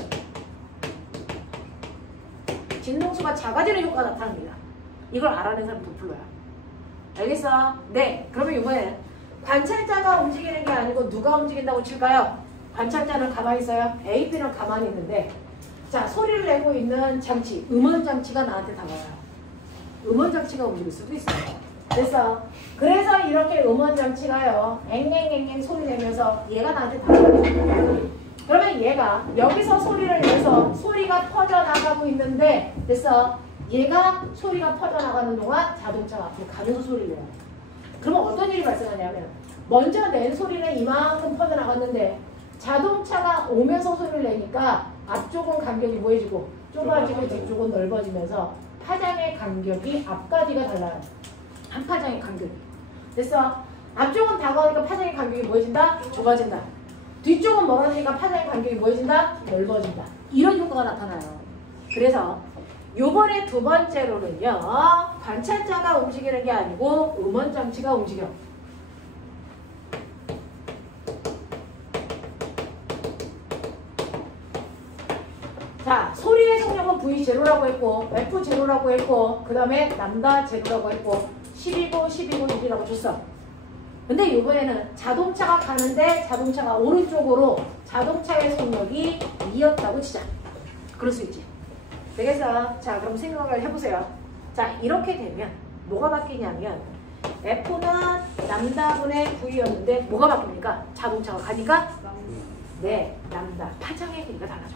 진동수가 작아지는 효과가 나타납니다. 이걸 알아낸 사람이 도플러야. 알겠어? 네. 그러면 이번에 관찰자가 움직이는 게 아니고 누가 움직인다고 칠까요? 관찰자는 가만히 있어요. AP는 가만히 있는데 자, 소리를 내고 있는 장치, 음원 장치가 나한테 다가와요. 음원 장치가 움직일 수도 있어요. 그래서 이렇게 음원 장치가요. 앵앵앵앵 소리 내면서 얘가 나한테 다가와요. 그러면 얘가 여기서 소리를 내서 소리가 퍼져나가고 있는데 됐어? 얘가 소리가 퍼져나가는 동안 자동차가 앞으로 가면서 소리를 내요. 그러면 어떤 일이 발생하냐면 먼저 낸 소리는 이만큼 퍼져나갔는데 자동차가 오면서 소리를 내니까 앞쪽은 간격이 뭐해지고 좁아지고 뒤쪽은 넓어지면서 파장의 간격이 앞까지가 달라요. 한 파장의 간격이. 됐어? 앞쪽은 다가오니까 파장의 간격이 뭐해진다? 좁아진다. 뒤쪽은 멀어지니까 파장의 간격이 뭐해진다? 넓어진다. 이런 효과가 나타나요. 그래서 요번에 두 번째로는요. 관찰자가 움직이는 게 아니고 음원 장치가 움직여. 자, 소리의 속력은 V0라고 했고 F0라고 했고 그 다음에 람다 0라고 했고 10이고 10이고 1이라고 줬어. 근데 이번에는 자동차가 가는데 자동차가 오른쪽으로 자동차의 속력이 2였다고 치자. 그럴 수 있지. 되겠어? 자, 그럼 생각을 해보세요. 자, 이렇게 되면 뭐가 바뀌냐면 F는 람다분의 V였는데 뭐가 바뀝니까? 자동차가 가니까 네, 람다 파장의 길이가 달라져.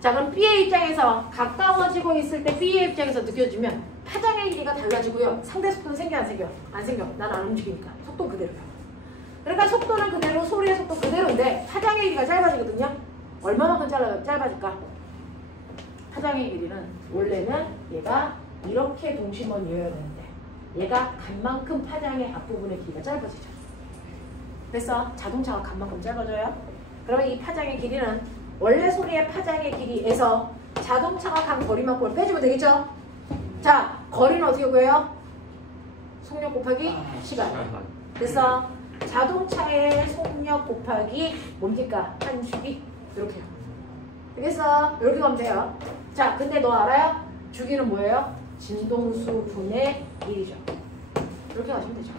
자, 그럼 B의 입장에서 가까워지고 있을 때 B의 입장에서 느껴지면 파장의 길이가 달라지고요. 상대 속도는 생겨 안 생겨? 안 생겨. 난 안 움직이니까. 속도 그대로야. 그러니까 속도는 그대로, 소리의 속도 그대로인데 파장의 길이가 짧아지거든요. 얼마만큼 짧아질까? 파장의 길이는 원래는 얘가 이렇게 동심원이어야 되는데 얘가 간만큼 파장의 앞부분의 길이가 짧아지죠. 됐어? 자동차가 간만큼 짧아져요. 그러면 이 파장의 길이는 원래 소리의 파장의 길이에서 자동차가 간 거리만큼을 빼주면 되겠죠? 자, 거리는 어떻게 구해요? 속력 곱하기 시간. 됐어? 자동차의 속력 곱하기 뭡니까? 한 주기? 이렇게요. 되겠어? 이렇게 가면 돼요. 자, 근데 너 알아요? 주기는 뭐예요? 진동수 분의 1이죠. 이렇게 가시면 되죠.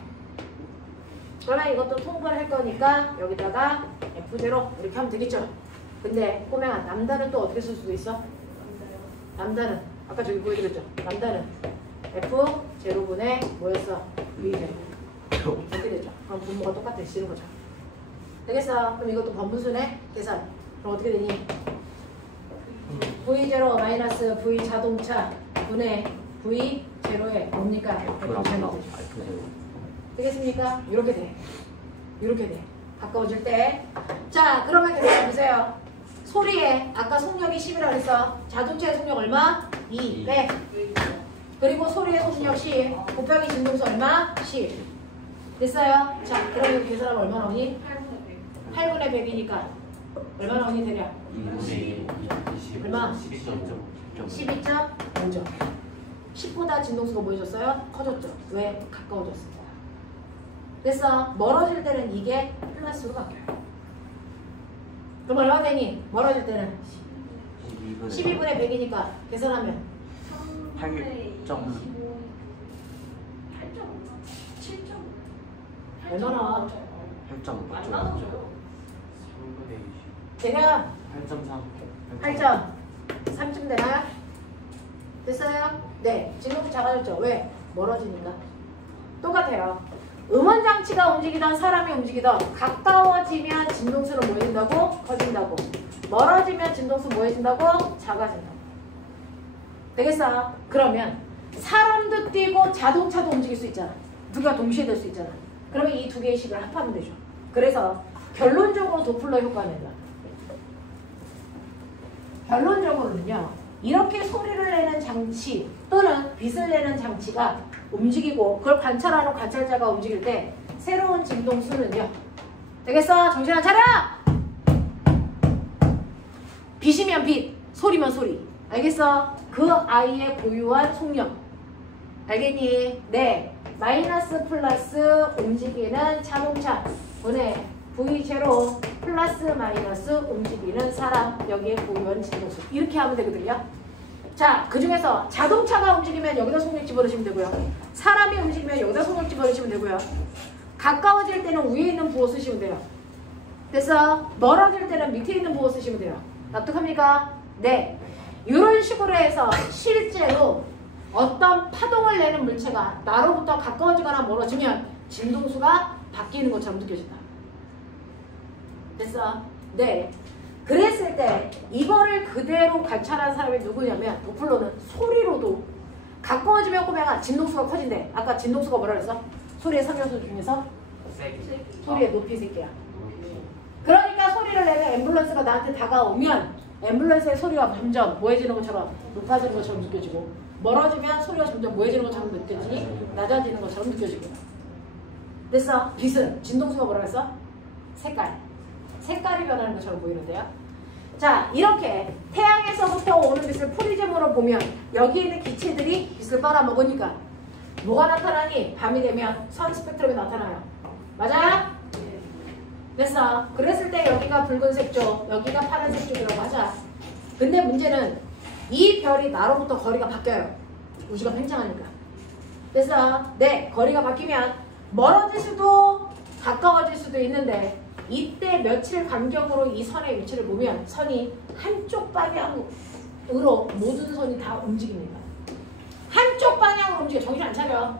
그러면 이것도 통분을 할 거니까 여기다가 F0 이렇게 하면 되겠죠. 근데 꼬맹아, 남다는 또 어떻게 쓸 수도 있어? 남다는 아까 저기 보여드렸죠? 남다는 F0분의 뭐였어? V0 어떻게 되죠? 그럼 분모가 똑같아 쓰는 거죠. 되겠어? 그럼 이것도 번분수네? 계산. 그럼 어떻게 되니? V0 마이너스 V 자동차 분의 V 제로에 뭡니까? F랑 F0 F 제로. 되겠습니까? 이렇게 돼. 이렇게 돼. 가까워질 때. 자, 그러면 계속 보세요. 소리에 아까 속력이 10이라고 했어. 자동차의 속력 얼마? 2. 네. 그리고 소리의 속력 10 곱하기 진동수 얼마? 10. 됐어요? 자, 그럼 여기 계산하면 얼마 나오니? 8분의 100이니까 얼마 나오니 대략? 2분의 얼마? 12.5점. 12.5점. 10보다 진동수가 뭐해졌어요? 커졌죠. 왜? 가까워졌습니다. 됐어. 멀어질 때는 이게 플러스로 바뀌어요. 그럼 얼마 되니? 멀어질 때는 12분의 100이니까 계산하면 8.5. 7.5. 얼마 나와? 8.5. 안 나눠줘요. 3분의 20. 대략 8.3. 8점 3쯤 되나요? 됐어요? 네. 진동수 작아졌죠? 왜? 멀어지니까. 똑같아요. 음원장치가 움직이던 사람이 움직이던 가까워지면 진동수는 뭐해진다고? 커진다고. 멀어지면 진동수 뭐해진다고? 작아진다고. 되겠어? 그러면 사람도 뛰고 자동차도 움직일 수 있잖아. 누가 동시에 될 수 있잖아. 그러면 이 두 개의 식을 합하면 되죠. 그래서 결론적으로 도플러 효과는 결론적으로는요. 이렇게 소리를 내는 장치 또는 빛을 내는 장치가 움직이고 그걸 관찰하는 관찰자가 움직일 때 새로운 진동수는요. 되겠어? 정신 안 차려! 빛이면 빛, 소리면 소리. 알겠어? 그 아이의 고유한 속력. 알겠니? 네. 마이너스 플러스 움직이는 자동차 분의 V0 플러스 마이너스 움직이는 사람 여기에 고유한 진동수. 이렇게 하면 되거든요. 자, 그 중에서 자동차가 움직이면 여기다 속력 집어넣으시면 되고요. 사람이 움직이면 여기다 속력 집어넣으시면 되고요. 가까워질 때는 위에 있는 부호 쓰시면 돼요. 됐어? 멀어질 때는 밑에 있는 부호 쓰시면 돼요. 납득합니까? 네. 이런 식으로 해서 실제로 어떤 파동을 내는 물체가 나로부터 가까워지거나 멀어지면 진동수가 바뀌는 것처럼 느껴진다. 됐어? 네. 그랬을 때 이거를 그대로 관찰한 사람이 누구냐면 도플러는 소리로도 가까워지면 꼬매가 진동수가 커진대. 아까 진동수가 뭐라 그랬어? 소리의 상향수 중에서 소리의 높이 새끼야. 그러니까 소리를 내면 앰뷸런스가 나한테 다가오면 앰뷸런스의 소리가 점점 뭐해지는 것처럼 높아지는 것처럼 느껴지고 멀어지면 소리가 점점 뭐해지는 것처럼 느껴지니 낮아지는 것처럼 느껴지고. 됐어? 빛은 진동수가 뭐라 그랬어? 색깔이 변하는 것처럼 보이는데요. 자, 이렇게 태양에서부터 오는 빛을 프리즘으로 보면 여기 있는 기체들이 빛을 빨아먹으니까 뭐가 나타나니? 밤이 되면 선 스펙트럼이 나타나요. 맞아요? 됐어. 그랬을 때 여기가 붉은색 쪽, 여기가 파란색 쪽이라고 하자. 근데 문제는 이 별이 나로부터 거리가 바뀌어요. 우주가 팽창하니까. 됐어. 네, 거리가 바뀌면 멀어질 수도 가까워질 수도 있는데 이때 며칠 간격으로 이 선의 위치를 보면 선이 한쪽 방향으로 모든 선이 다 움직입니다. 한쪽 방향으로 움직여. 정신 안 차려.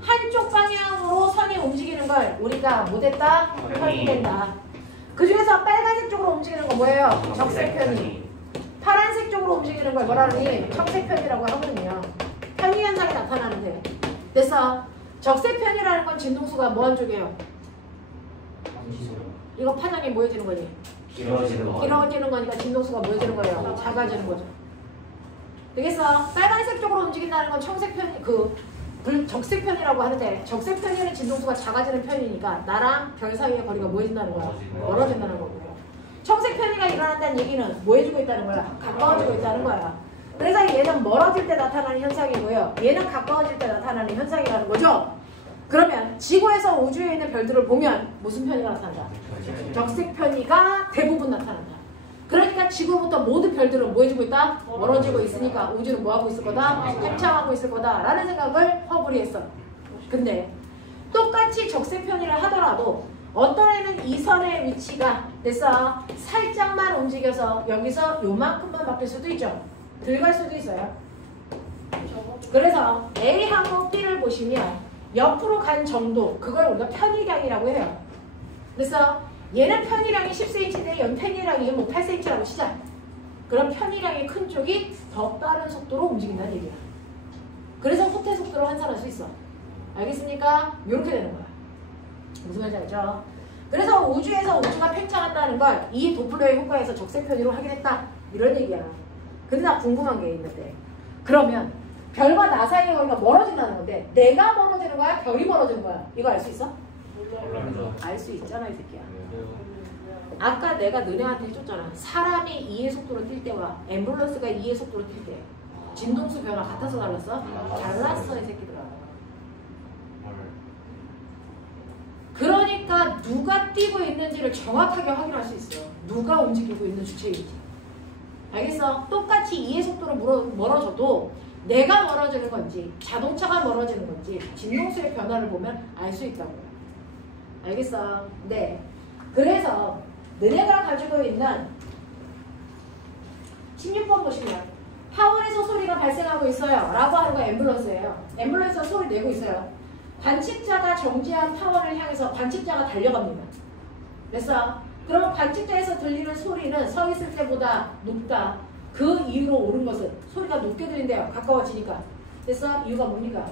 한쪽 방향으로 선이 움직이는 걸 우리가 못했다? 확인된다. 그 중에서 빨간색 쪽으로 움직이는 건 뭐예요? 적색편이. 파란색 쪽으로 움직이는 걸 뭐라 그러니? 청색편이라고 하거든요. 편의 현상이 나타나는데. 그래서 적색편이라는 건 진동수가 뭐한 쪽이에요? 이거 파장이 뭐해지는 거니? 길어지는 거니까 진동수가 뭐해지는 거예요? 작아지는 거죠. 되겠어? 빨간색 쪽으로 움직인다는 건 청색편, 적색편이라고 하는데 적색편에는 진동수가 작아지는 편이니까 나랑 별 사이의 거리가 뭐해진다는 거야? 멀어진다는 거고요. 청색편이가 일어난다는 얘기는 뭐해지고 있다는 거야? 가까워지고 있다는 거야. 그래서 얘는 멀어질 때 나타나는 현상이고요. 얘는 가까워질 때 나타나는 현상이라는 거죠. 그러면 지구에서 우주에 있는 별들을 보면 무슨 편이가 나타난다? 적색편이가 대부분 나타난다. 그러니까 지구부터 모든 별들은 뭐해지고 있다? 멀어지고 있으니까 우주는 뭐하고 있을 거다? 팽창하고 있을 거다 라는 생각을 허블이 했어. 근데 똑같이 적색편이라 하더라도 어떤 애는 이 선의 위치가 됐어 살짝만 움직여서 여기서 요만큼만 바뀔 수도 있죠. 들어갈 수도 있어요. 그래서 A하고 B를 보시면 옆으로 간 정도 그걸 우리가 편의량이라고 해요. 그래서 얘는 편의량이 10cm인데 얘는 편의량이 뭐 8cm라고 치자. 그럼 편의량이 큰 쪽이 더 빠른 속도로 움직인다는 얘기야. 그래서 호텔 속도로 환산할 수 있어. 알겠습니까? 이렇게 되는 거야. 무슨 말인지 알죠? 그래서 우주에서 우주가 팽창한다는 걸 이 도플러의 효과에서 적색 편의로 확인했다. 이런 얘기야. 근데 나 궁금한 게 있는데 그러면 별과 나 사이의 거리가 멀어진다는 건데 내가 멀어지는 거야? 별이 멀어지는 거야? 이거 알 수 있어? 알 수 있잖아 이 새끼야. 아까 내가 너네한테 해줬잖아. 사람이 2의 속도로 뛸 때와 앰뷸런스가 2의 속도로 뛸 때 진동수 변화 같아서 달랐어? 달랐어 이 새끼들아. 그러니까 누가 뛰고 있는지를 정확하게 확인할 수 있어. 누가 움직이고 있는 주체인지. 알겠어? 똑같이 2의 속도로 멀어져도 내가 멀어지는 건지 자동차가 멀어지는 건지 진동수의 변화를 보면 알 수 있다고요. 알겠어? 네. 그래서 너네가 가지고 있는 16번 보시면 타원에서 소리가 발생하고 있어요 라고 하는 거 앰뷸런스예요. 앰뷸런스가 소리 내고 있어요. 관측자가 정지한 타원을 향해서 관측자가 달려갑니다. 됐어? 그러면 관측자에서 들리는 소리는 서 있을 때보다 높다. 그 이유로 옳은 것은 소리가 높게 들린대요. 가까워지니까. 됐어? 이유가 뭡니까?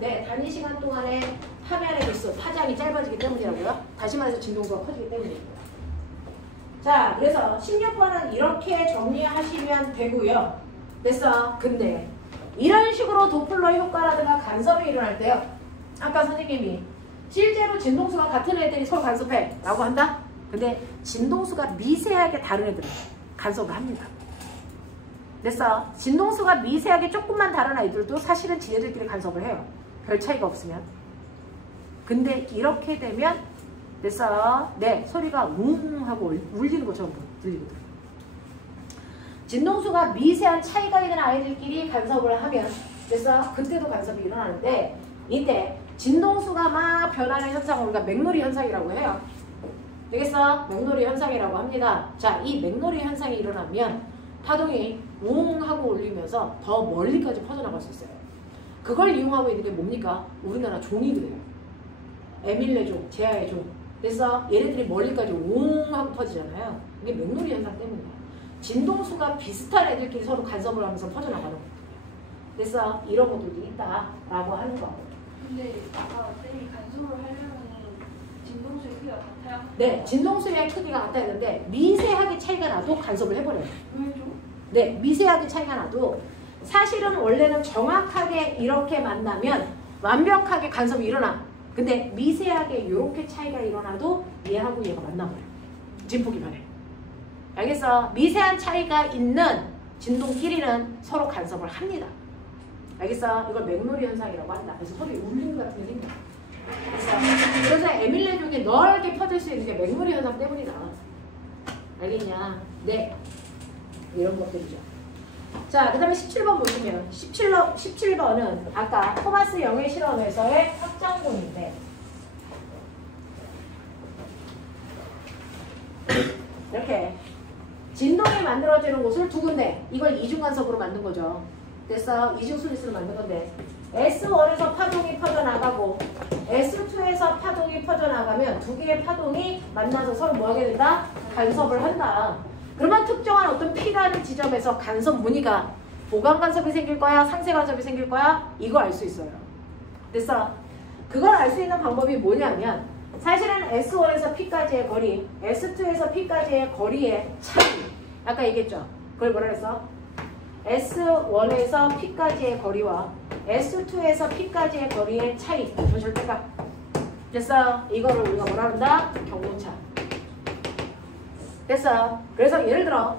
네, 단위 시간 동안에 화면의 개수, 파장이 짧아지기 때문이라고요. 다시 말해서 진동수가 커지기 때문이고요. 자, 그래서 16번은 이렇게 정리하시면 되고요. 됐어? 근데 이런 식으로 도플러 효과라든가 간섭이 일어날 때요. 아까 선생님이 실제로 진동수가 같은 애들이 서로 간섭해 라고 한다? 근데 진동수가 미세하게 다른 애들은 간섭을 합니다. 됐어? 진동수가 미세하게 조금만 다른 아이들도 사실은 지네들끼리 간섭을 해요. 별 차이가 없으면. 근데 이렇게 되면 됐어? 네, 소리가 웅 하고 울리는 것처럼 들리거든. 진동수가 미세한 차이가 있는 아이들끼리 간섭을 하면 됐어? 그때도 간섭이 일어나는데 이때 진동수가 막 변하는 현상을 우리가 맥놀이 현상이라고 해요. 되겠어? 맥놀이 현상이라고 합니다. 자, 이 맥놀이 현상이 일어나면 파동이 웅 하고 울리면서 더 멀리까지 퍼져나갈 수 있어요. 그걸 이용하고 있는 게 뭡니까? 우리나라 종이들이에요. 에밀레종, 제아의 종. 그래서 얘네들이 멀리까지 웅 하고 퍼지잖아요. 이게 맥놀이 현상 때문이에요. 진동수가 비슷한 애들끼리 서로 간섭을 하면서 퍼져나가는 거예요. 그래서 이런 것들이 있다라고 하는 거. 근데 아까 쌤이 간섭을 하려면 진동수의 크기가 같아야? 네, 진동수의 크기가 같아야 되는데 미세하게 차이가 나도 간섭을 해버려요. 왜죠? 네, 미세하게 차이가 나도 사실은 원래는 정확하게 이렇게 만나면 완벽하게 간섭이 일어나. 근데 미세하게 이렇게 차이가 일어나도 얘하고 얘가 만나버려요. 진폭이 변해. 알겠어? 미세한 차이가 있는 진동끼리는 서로 간섭을 합니다. 알겠어? 이걸 맥놀이 현상이라고 한다. 그래서 소리 울림 같은 게 생겨. 그래서 에밀레종이 넓게 퍼질 수 있는 게 맥놀이 현상 때문이다. 알겠냐? 네. 이런 것들이죠. 자, 그 다음에 17번 보시면 17번은 아까 토마스 영의 실험에서의 확장본인데 이렇게 진동이 만들어지는 곳을 두 군데 이걸 이중간섭으로 만든 거죠. 그래서 이중수리스로 만든 건데 S1에서 파동이 퍼져나가고 S2에서 파동이 퍼져나가면 두 개의 파동이 만나서 서로 뭐하게 된다? 간섭을 한다. 그러면 특정한 어떤 P라는 지점에서 간섭 무늬가 보강 간섭이 생길 거야? 상쇄 간섭이 생길 거야? 이거 알 수 있어요. 됐어? 그걸 알 수 있는 방법이 뭐냐면 사실은 S1에서 P까지의 거리, S2에서 P까지의 거리의 차이 아까 얘기했죠? 그걸 뭐라 그랬어? S1에서 P까지의 거리와 S2에서 P까지의 거리의 차이 절대값. 됐어? 이거를 우리가 뭐라 한다? 경로차. 됐어? 그래서 예를 들어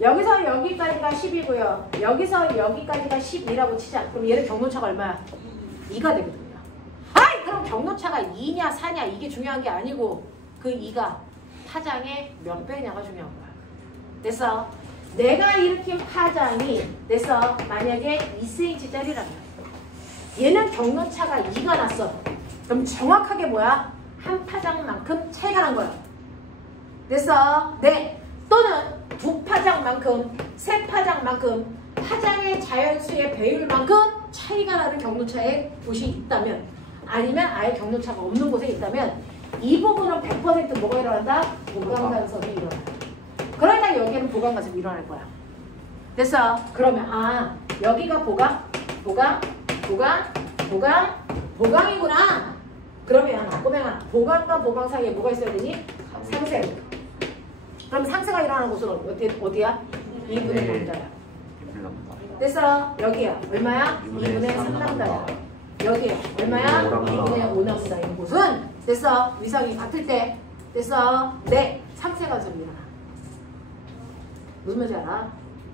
여기서 여기까지가 10이고요. 여기서 여기까지가 12라고 치자. 그럼 얘는 경로차가 얼마야? 2가 되거든요. 아이 그럼 경로차가 2냐 4냐 이게 중요한 게 아니고 그 2가 파장의 몇 배냐가 중요한 거야. 됐어? 내가 일으킨 파장이 됐어? 만약에 2cm짜리라면 얘는 경로차가 2가 났어. 그럼 정확하게 뭐야? 한 파장만큼 차이가 난 거야. 됐어? 네. 또는 두 파장만큼, 세 파장만큼 파장의 자연수의 배율만큼 차이가 나는 경로차의 곳이 있다면 아니면 아예 경로차가 없는 곳에 있다면 이 부분은 100% 뭐가 일어난다? 보강간섭이 일어나. 그러니까 여기는 보강간섭이 일어날 거야. 됐어? 그러면 여기가 보강, 보강이구나. 그러면 꼬맹아 보강과 보강 사이에 뭐가 있어야 되니? 상세. 그럼 상세가 일어나는 곳은 어디야? 2분의 남자야. 됐어? 여기야. 얼마야? 2분의 3남자야. 여기야. 얼마야? 2분의 5남자인 곳은 됐어? 위상이 같을 때 됐어? 네. 상세가 좀 일어나. 무슨 말인지 알아?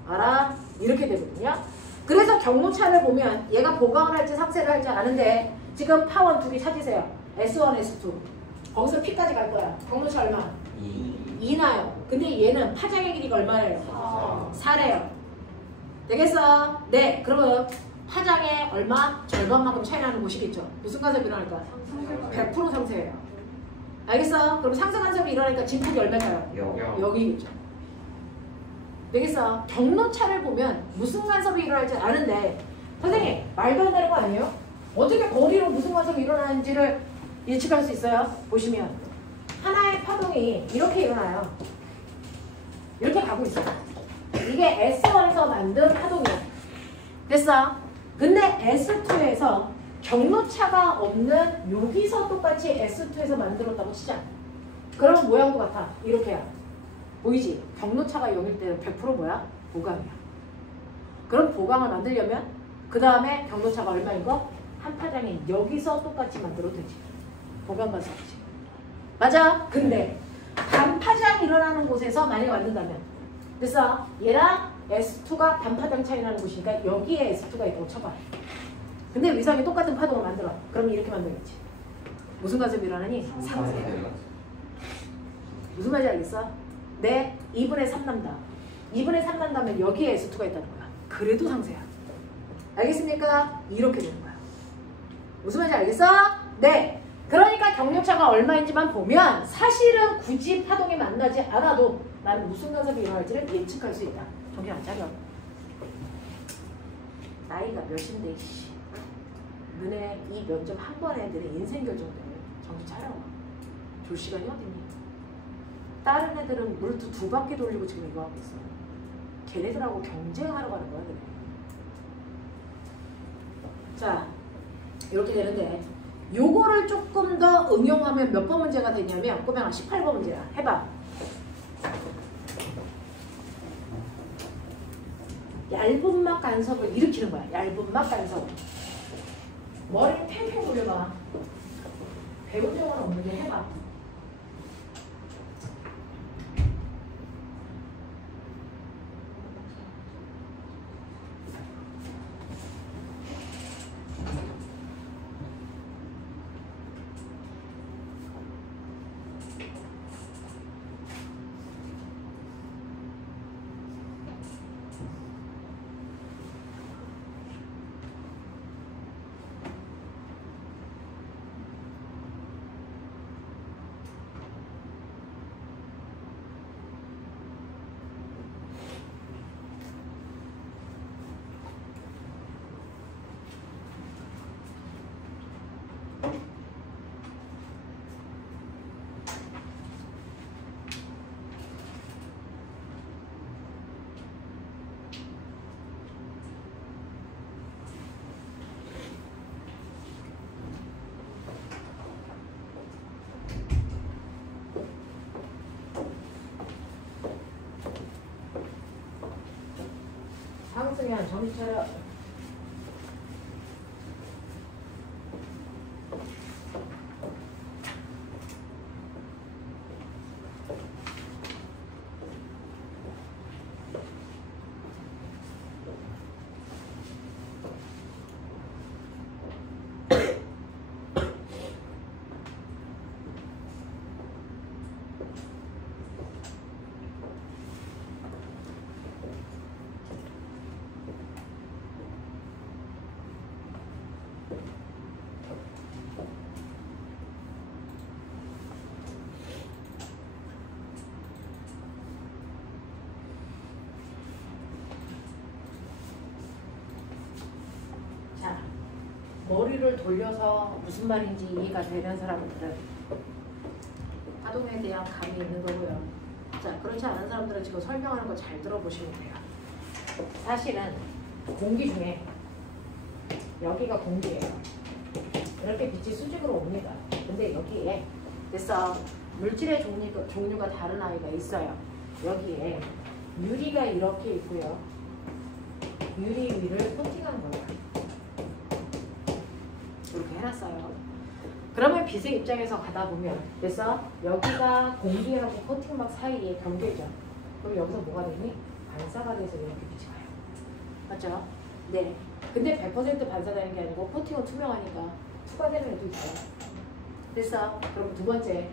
알아? 이렇게 되거든요. 그래서 경로차를 보면 얘가 보강을 할지 상세를 할지 아는데 지금 파원 두 개 찾으세요. S1, S2. 거기서 P까지 갈 거야. 경로차 얼마? 2 나요. 근데 얘는 파장의 길이가 얼마예요? 4래요. 되겠어? 네. 그러면 파장의 얼마? 절반만큼 차이 나는 곳이겠죠. 무슨 간섭이 일어날까? 100% 상세예요. 알겠어? 그럼 상세 간섭이 일어나니까 진폭이 얼마일까요? 여기겠죠. 되겠어? 경로차를 보면 무슨 간섭이 일어날지 아는데 선생님 말도 안 되는 거 아니에요? 어떻게 거리로 무슨 간섭이 일어나는지를 예측할 수 있어요? 보시면 하나의 파동이 이렇게 일어나요. 이렇게 가고 있어요. 이게 S1에서 만든 파동이야. 됐어? 근데 S2에서 경로차가 없는 여기서 똑같이 S2에서 만들었다고 치자. 그러면 모양도 같아. 이렇게야. 보이지? 경로차가 0일 때는 100% 뭐야? 보강이야. 그럼 보강을 만들려면 그 다음에 경로차가 얼마인 거? 한 파장이 여기서 똑같이 만들어도 되지. 보강 간섭이지. 맞아? 근데 반파장 일어나는 곳에서 만약에 만든다면 됐어? 얘랑 S2가 반파장 차이 나는 곳이니까 여기에 S2가 있다고 쳐봐. 근데 위상이 똑같은 파동을 만들어. 그럼 이렇게 만들겠지. 무슨 간섭이 일어나니? 상세. 무슨 말인지 알겠어? 네, 2분의 3 난다. 2분의 3 난다면 여기에 S2가 있다는 거야. 그래도 상세야. 알겠습니까? 이렇게 되는 거야. 무슨 말인지 알겠어? 네. 그러니까 경력차가 얼마인지만 보면 사실은 굳이 파동이 만나지 않아도 나는 무슨 간섭이 일어날지를 예측할 수 있다. 정신 안 차려. 나이가 몇인데 너네 이 면접 한 번에 애들의 인생 결정되네. 정신 차려. 졸 시간이 어딨니? 다른 애들은 물도 2바퀴 돌리고 지금 이거 하고 있어. 걔네들하고 경쟁하러 가는 거야, 그래. 자, 이렇게 되는데 요거를 조금 더 응용하면 몇 번 문제가 되냐면 꼬맹아 18번 문제야. 해봐. 얇은 막 간섭을 일으키는 거야. 얇은 막 간섭. 머리를 팽팽 돌려봐. 배운 적은 없는데 해봐. 상승이야. 정신 차려. 머리를 돌려서 무슨 말인지 이해가 되는 사람들은 파동에 대한 감이 있는 거고요. 자, 그렇지 않은 사람들은 지금 설명하는 거 잘 들어보시면 돼요. 사실은 공기 중에 여기가 공기예요. 이렇게 빛이 수직으로 옵니다. 근데 여기에 됐어. 물질의 종류가 다른 아이가 있어요. 여기에 유리가 이렇게 있고요. 유리 위를 코팅한 거예요. 이렇게 해놨어요. 그러면 빛의 입장에서 가다 보면 됐어? 여기가 공기하고 코팅막 사이에 경계죠. 그럼 여기서 뭐가 되니? 반사가 돼서 이렇게 빛이 가요. 맞죠? 네. 근데 100% 반사되는 게 아니고 코팅은 투명하니까 투과되는 애도 있어요. 됐어? 그럼 두 번째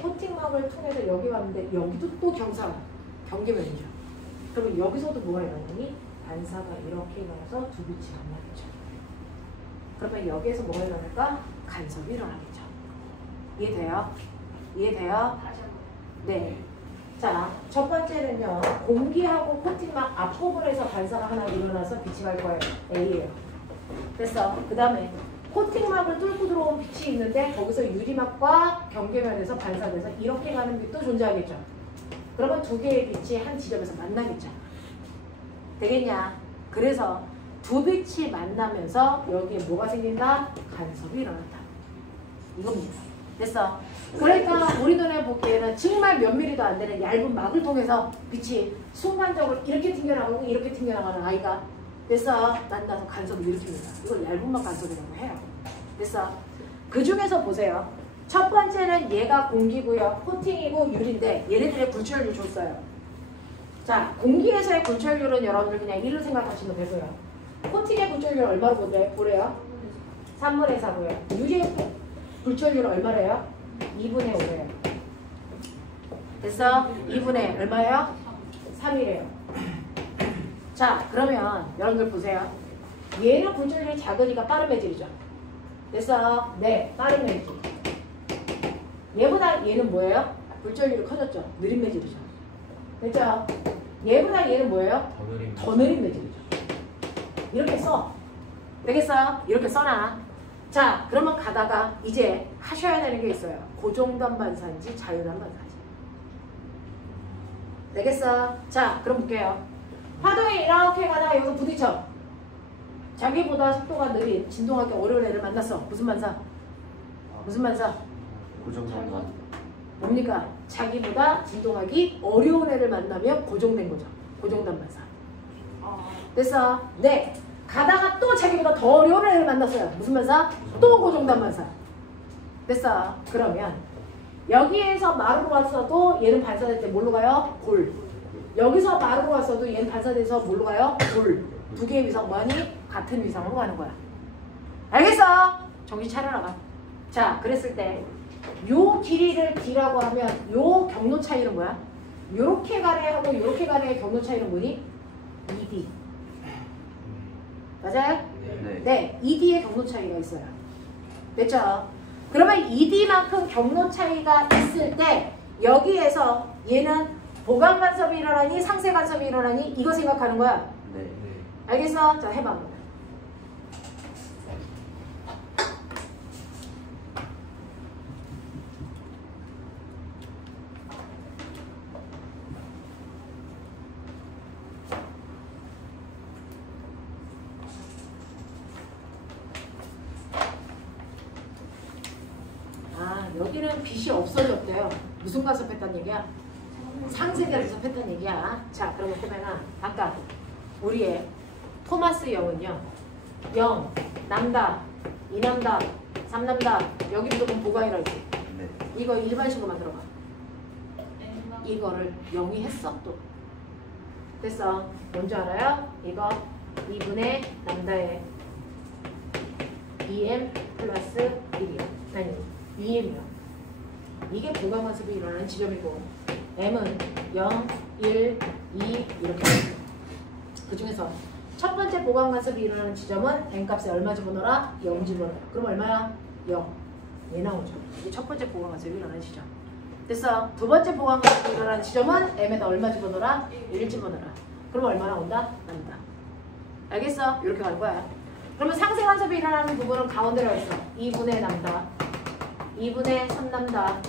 코팅막을 통해서 여기 왔는데 여기도 또 경계면이죠. 그러면 여기서도 뭐가 일어나니? 반사가 이렇게 일어나서 두 빛이 만나겠죠. 그러면 여기에서 뭐가 일어날까? 간섭이 일어나겠죠. 이해돼요? 이해돼요? 네. 자, 첫 번째는요. 공기하고 코팅막 앞부분에서 반사가 하나 일어나서 빛이 갈 거예요. A예요. 됐어. 그 다음에 코팅막을 뚫고 들어온 빛이 있는데 거기서 유리막과 경계면에서 반사돼서 이렇게 가는 빛도 존재하겠죠. 그러면 두 개의 빛이 한 지점에서 만나겠죠. 되겠냐? 그래서 두 빛이 만나면서 여기에 뭐가 생긴다? 간섭이 일어난다. 이겁니다. 됐어? 그러니까 우리 눈에 보기에는 정말 몇 미리도 안 되는 얇은 막을 통해서 빛이 순간적으로 이렇게 튕겨나가고 이렇게 튕겨나가는 아이가 됐어? 만나서 간섭을 일으킵니다. 이걸 얇은 막 간섭이라고 해요. 됐어? 그 중에서 보세요. 첫 번째는 얘가 공기고요. 코팅이고 유리인데 얘네들의 굴절율 줬어요. 자, 공기에서의 굴절율은 여러분들 그냥 1로 생각하시면 되고요. 코팅의 굴절율 얼마로 보래요? 3분의 4고요. 유리의 굴절율 얼마래요? 2분의 5래요. 됐어? 2분의 얼마예요? 3이래요. 자, 그러면 여러분들 보세요. 얘는 굴절율이 작으니까 빠른 매질이죠. 됐어? 네, 빠른 매질. 얘보다 얘는 뭐예요? 굴절율이 커졌죠. 느린 매질이죠. 됐죠? 얘보다 얘는 뭐예요? 더 느린 매질이죠. 이렇게 써. 되겠어요? 이렇게 써놔. 자, 그러면 가다가 이제 하셔야 되는 게 있어요. 고정단 반사인지 자유단 반사인지. 되겠어? 자, 그럼 볼게요. 파도에 이렇게 가다가 여기서 부딪혀. 자기보다 속도가 느린, 진동하기 어려운 애를 만났어. 무슨 반사? 무슨 반사? 고정관관. 뭡니까? 자기보다 진동하기 어려운 애를 만나면 고정된 거죠. 고정단 반사. 됐어? 네. 가다가 또 자기보다 더 어려운 애를 만났어요. 무슨 반사? 또 고정단 반사. 됐어? 그러면 여기에서 마루로 왔어도 얘는 반사될 때 뭘로 가요? 골. 여기서 마루로 왔어도 얘는 반사돼서 뭘로 가요? 골. 두 개의 위상 뭐하니? 같은 위상으로 가는 거야. 알겠어? 정신 차려나가. 자, 그랬을 때 요 길이를 D라고 하면 요 경로 차이는 뭐야? 요렇게 가네 하고 요렇게 가네의 경로 차이는 뭐니? 2D. 맞아요? 네. 네, 2D의 경로 차이가 있어요. 됐죠? 그러면 2D만큼 경로 차이가 있을 때 여기에서 얘는 보강 간섭이 일어나니 상쇄 간섭이 일어나니 이거 생각하는 거야. 네. 알겠어? 자, 해봐. 여기는 빛이 없어졌대요. 무슨 간섭했단 얘기야? 상쇄 간섭했단 얘기야. 자, 그러면 보면은 아까 우리의 토마스 영은요. 0, 남다, 2남다, 3남다 여기 무조건 보강이라 했지. 네. 이거 일반식으로 만들어봐. 이거를 0이 했어 또. 됐어. 뭔지 알아요? 이거 2분의 남다의 2m 플러스 1이요. 아니 2m이요. 이게 보강 간섭이 일어나는 지점이고 m은 0, 1, 2 이렇게 그 중에서 첫 번째 보강 간섭이 일어나는 지점은 n 값에 얼마 집어넣어라? 0 집어넣어라. 그럼 얼마야? 0. 얘 나오죠. 이게 첫 번째 보강 간섭이 일어나는 지점. 됐어. 두 번째 보강 간섭이 일어나는 지점은 m에다 얼마 집어넣어라? 1 집어넣어라. 그럼 얼마 나온다? 남다. 알겠어? 이렇게 갈 거야. 그러면 상쇄 간섭이 일어나는 부분은 가운데로 있어. 2분의 남다, 2분의 3남다,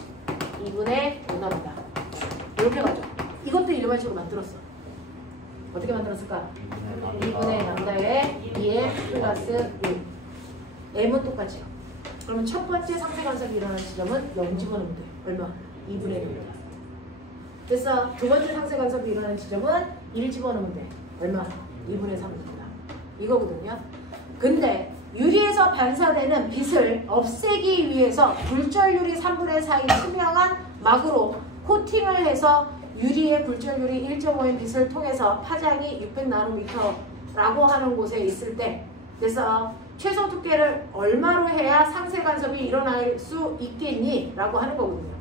2분의 5남다. 이렇게 가죠. 이것도 일반식으로 만들었어. 어떻게 만들었을까? 2분의 남다의 2의 플러스 1. m은 똑같죠. 그러면 첫 번째 상세 간섭이 일어나는 지점은 0 집어넣으면 돼. 얼마? 2분의 1입니다. 그래서 두 번째 상세 간섭이 일어나는 지점은 1 집어넣으면 돼. 얼마? 2분의 3입니다. 이거거든요. 근데 유리에서 반사되는 빛을 없애기 위해서 굴절유리 3분의 4의 투명한 막으로 코팅을 해서 유리의 굴절유리 1.5의 빛을 통해서 파장이 600나노미터라고 하는 곳에 있을 때, 그래서 최소 두께를 얼마로 해야 상세 간섭이 일어날 수 있겠니? 라고 하는 거거든요.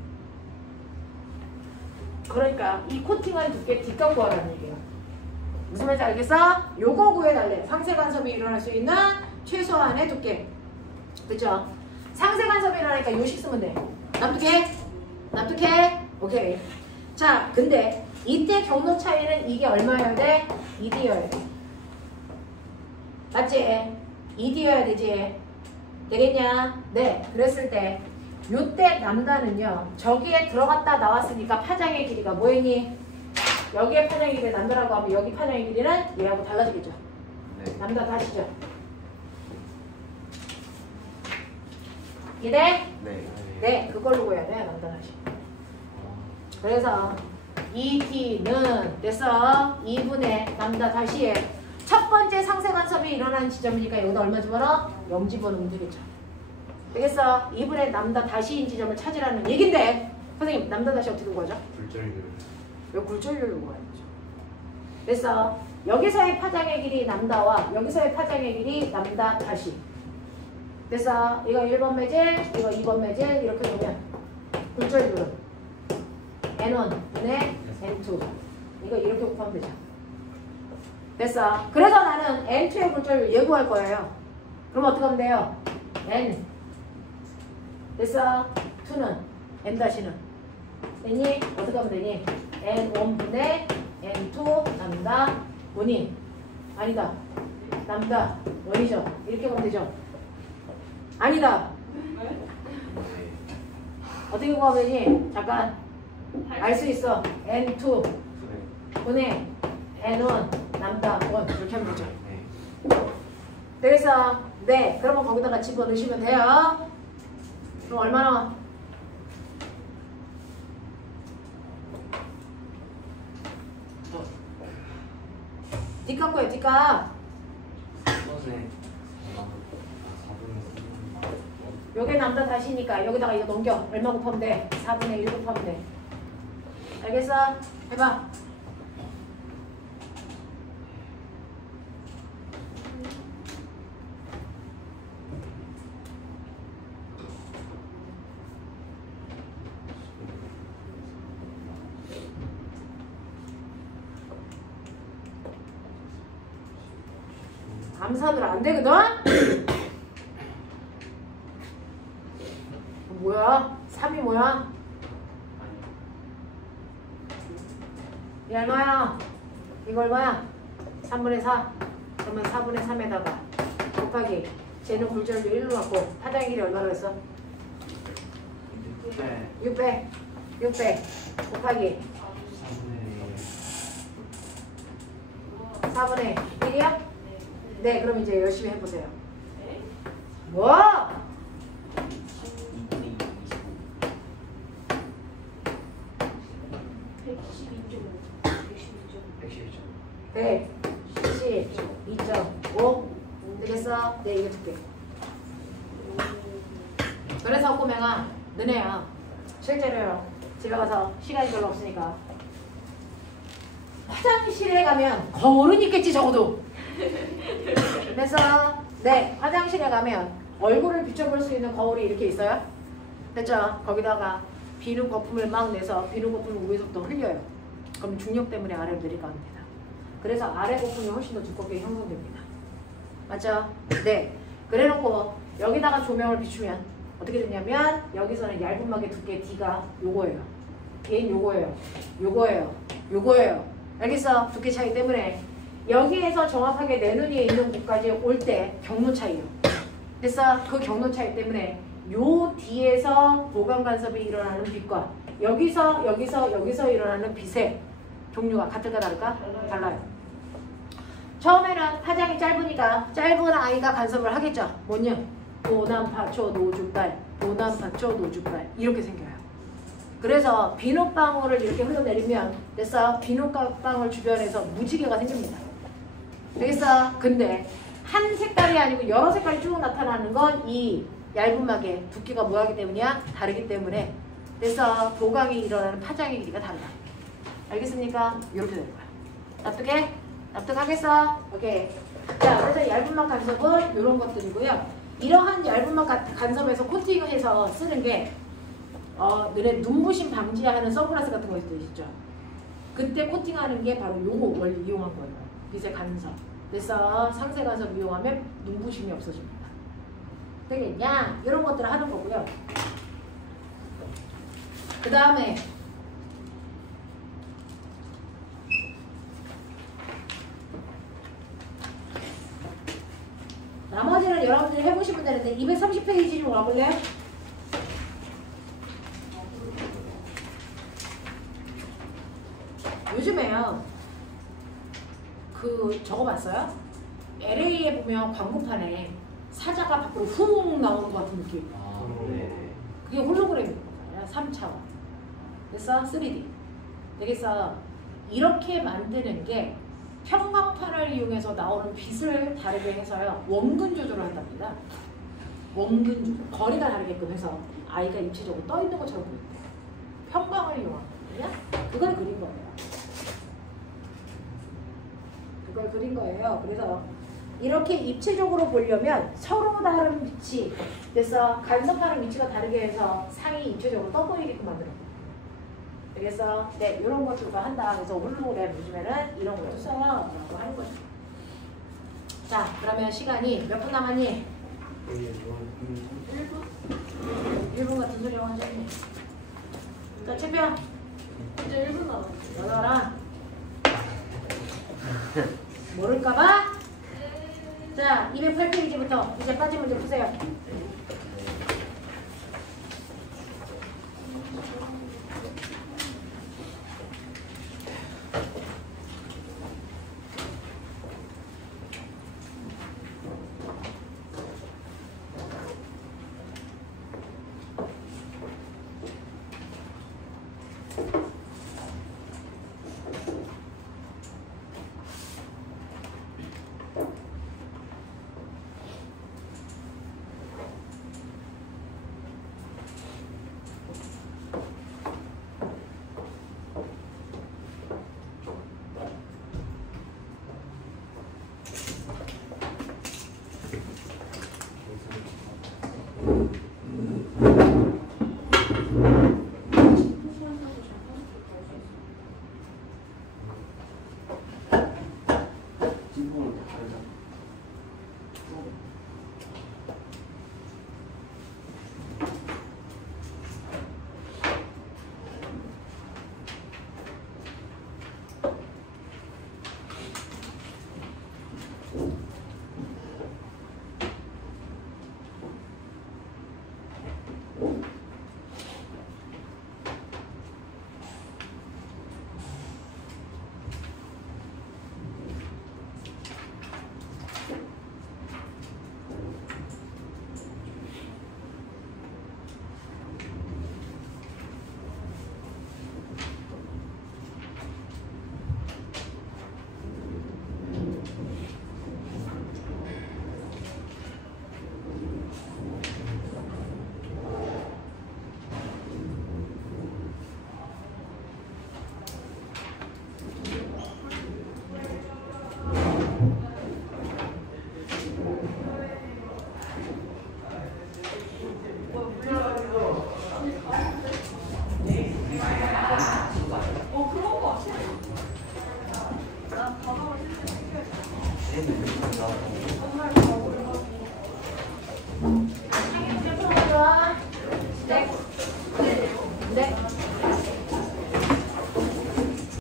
그러니까 이 코팅한 두께 뒷값 구하라는 얘기예요. 무슨 말인지 알겠어? 요거 구해달래. 상세 간섭이 일어날 수 있는 최소한의 두께. 그쵸? 상세 간섭이 일어나니까 요식 쓰면 돼. 납득해? 납득해? 오케이. 자, 근데 이때 경로 차이는 이게 얼마여야 돼? 2D여야 돼. 맞지? 2D여야 되지? 되겠냐? 네. 그랬을 때 요때 남다는요. 저기에 들어갔다 나왔으니까 파장의 길이가 뭐였니? 여기에 파장의 길이 남다라고 하면 여기 파장의 길이는 얘하고 달라지겠죠? 네. 남다 다시죠? 이해돼? 네. 네. 그걸로 구해야 돼. 남다 다시. 그래서 2T는 됐어. 2분의 남다 다시에 첫 번째 상세 간섭이 일어나는 지점이니까 여기다 얼마 집어넣어? 0 집어넣으면 되겠죠. 되겠어? 2분의 남다 다시인 지점을 찾으라는 얘긴데 선생님 남다 다시 어떻게 구하죠? 굴절률. 여기 굴절률을 구하야죠. 그래서 여기서의 파장의 길이 남다와 여기서의 파장의 길이 남다 다시. 그래서 이거 1번 매질, 이거 2번 매질 이렇게 보면 굴절률은 N1분의 N2 이거 이렇게 곱하면 되죠. 됐어. 그래서 나는 N2의 굴절률 예고할 거예요. 그럼 어떻게 하면 돼요? N 됐어. 2는 N-는 됐니? 어떻게 하면 되니? N1분의 N2 남다 원이 아니다. 남다 원이죠. 이렇게 하면 되죠. 아니다. 어떻게 구하면 되니? 잠깐 알 수 있어. N2 분의 N1 남다 원 이렇게 하면 되죠. 그래서 네 그러면 거기다가 집어넣으시면 돼요. 그럼 얼마나? 뒷값 구해 뒷값. 요게 남다 다시니까 여기다가 이거 넘겨. 얼마 곱하면 돼? 4분의 1 곱하면 돼. 알겠어? 해봐. 암산으로 안 되거든? 뭐야? 3이 뭐야? 이 얼마야? 이거 얼마야? 3분의 4. 그러면 4분의 3에다가 곱하기 쟤는 굴절도 1로 갖고 파장의 길이 얼마로 했어? 600 곱하기 4분의 1이야? 네, 그럼 이제 열심히 해보세요. 뭐? 112.5 되겠어? 네, 이거 줄게. 그래서 꼬맹아, 너네야 실제로요. 집에 가서 시간이 별로 없으니까 화장실에 가면 거울은 있겠지 적어도. 그래서 네, 화장실에 가면 얼굴을 비춰볼 수 있는 거울이 이렇게 있어요. 됐죠? 거기다가 비누 거품을 막 내서 비누 거품을 위에서부터 흘려요. 그럼 중력 때문에 아래로 내려갑니다. 그래서 아래 거품이 훨씬 더 두껍게 형성됩니다. 맞죠? 네. 그래놓고 여기다가 조명을 비추면 어떻게 되냐면 여기서는 얇은 막의 두께 D가 요거예요. 얘는 요거예요. 요거예요. 요거예요. 알겠어? 두께 차이 때문에 여기에서 정확하게 내 눈 위에 있는 곳까지 올 때 경로 차이요. 그래서 그 경로 차이 때문에 요 뒤에서 보강 간섭이 일어나는 빛과 여기서 일어나는 빛의 종류가 같을까 다를까? 달라요. 처음에는 파장이 짧으니까 짧은 아이가 간섭을 하겠죠. 뭐냐? 도난파초 노주발, 도난파초 노주발 이렇게 생겨요. 그래서 비눗방울을 이렇게 흘러내리면 됐어? 비눗방울 주변에서 무지개가 생깁니다. 되겠어? 근데 한 색깔이 아니고 여러 색깔이 쭉 나타나는 건 이 얇은 막의 두께가 뭐하기 때문이야? 다르기 때문에 그래서 도강이 일어나는 파장의 길이가 다르다. 알겠습니까? 이렇게 되는 거야. 납득해? 납득하겠어? 오케이. 자, 그래서 얇은 막 간섭은 이런 것들이고요. 이러한 얇은 막 간섭에서 코팅을 해서 쓰는 게 너네 눈부심 방지하는 선글라스 같은 거 있죠. 그때 코팅하는 게 바로 요거 원리 이용한 거예요. 빛의 간섭. 그래서 상세 간섭 이용하면 눈부심이 없어집니다. 되겠냐? 이런 것들을 하는 거고요. 그 다음에 나머지는 여러분들이 해보시면 되는데 230페이지 좀 와볼래요? 요즘에요 그 저거 봤어요? LA에 보면 광고판에 사자가 밖으로 훅 나오는 것 같은 느낌. 아, 네. 그게 홀로그램인 거잖아요. 3차원. 됐어? 3D. 되겠어? 이렇게 만드는 게 평광판을 이용해서 나오는 빛을 다르게 해서요. 원근 조절을 한답니다. 원근 조절. 거리가 다르게끔 해서 아이가 입체적으로 떠 있는 것처럼 보인대. 평광을 이용하거든요. 그걸 그린 거예요. 그걸 그린 거예요. 그래서 이렇게 입체적으로 보려면 서로 다른 빛이 그래서 간섭하는 위치가 다르게 해서 상이 입체적으로 떠보이게끔 만들었거든요. 그래서 네 이런 것들도 한다. 그래서 홀로그램 요즘에는 이런 것도 써라고 하는 거죠. 자 그러면 시간이 몇 분 남았니? 1분 같은 소리 하셨네. 자 채평 이제 1분 남았어. 열어라. 모를까봐? 자 208페이지부터 이제 빠진 문제 푸세요.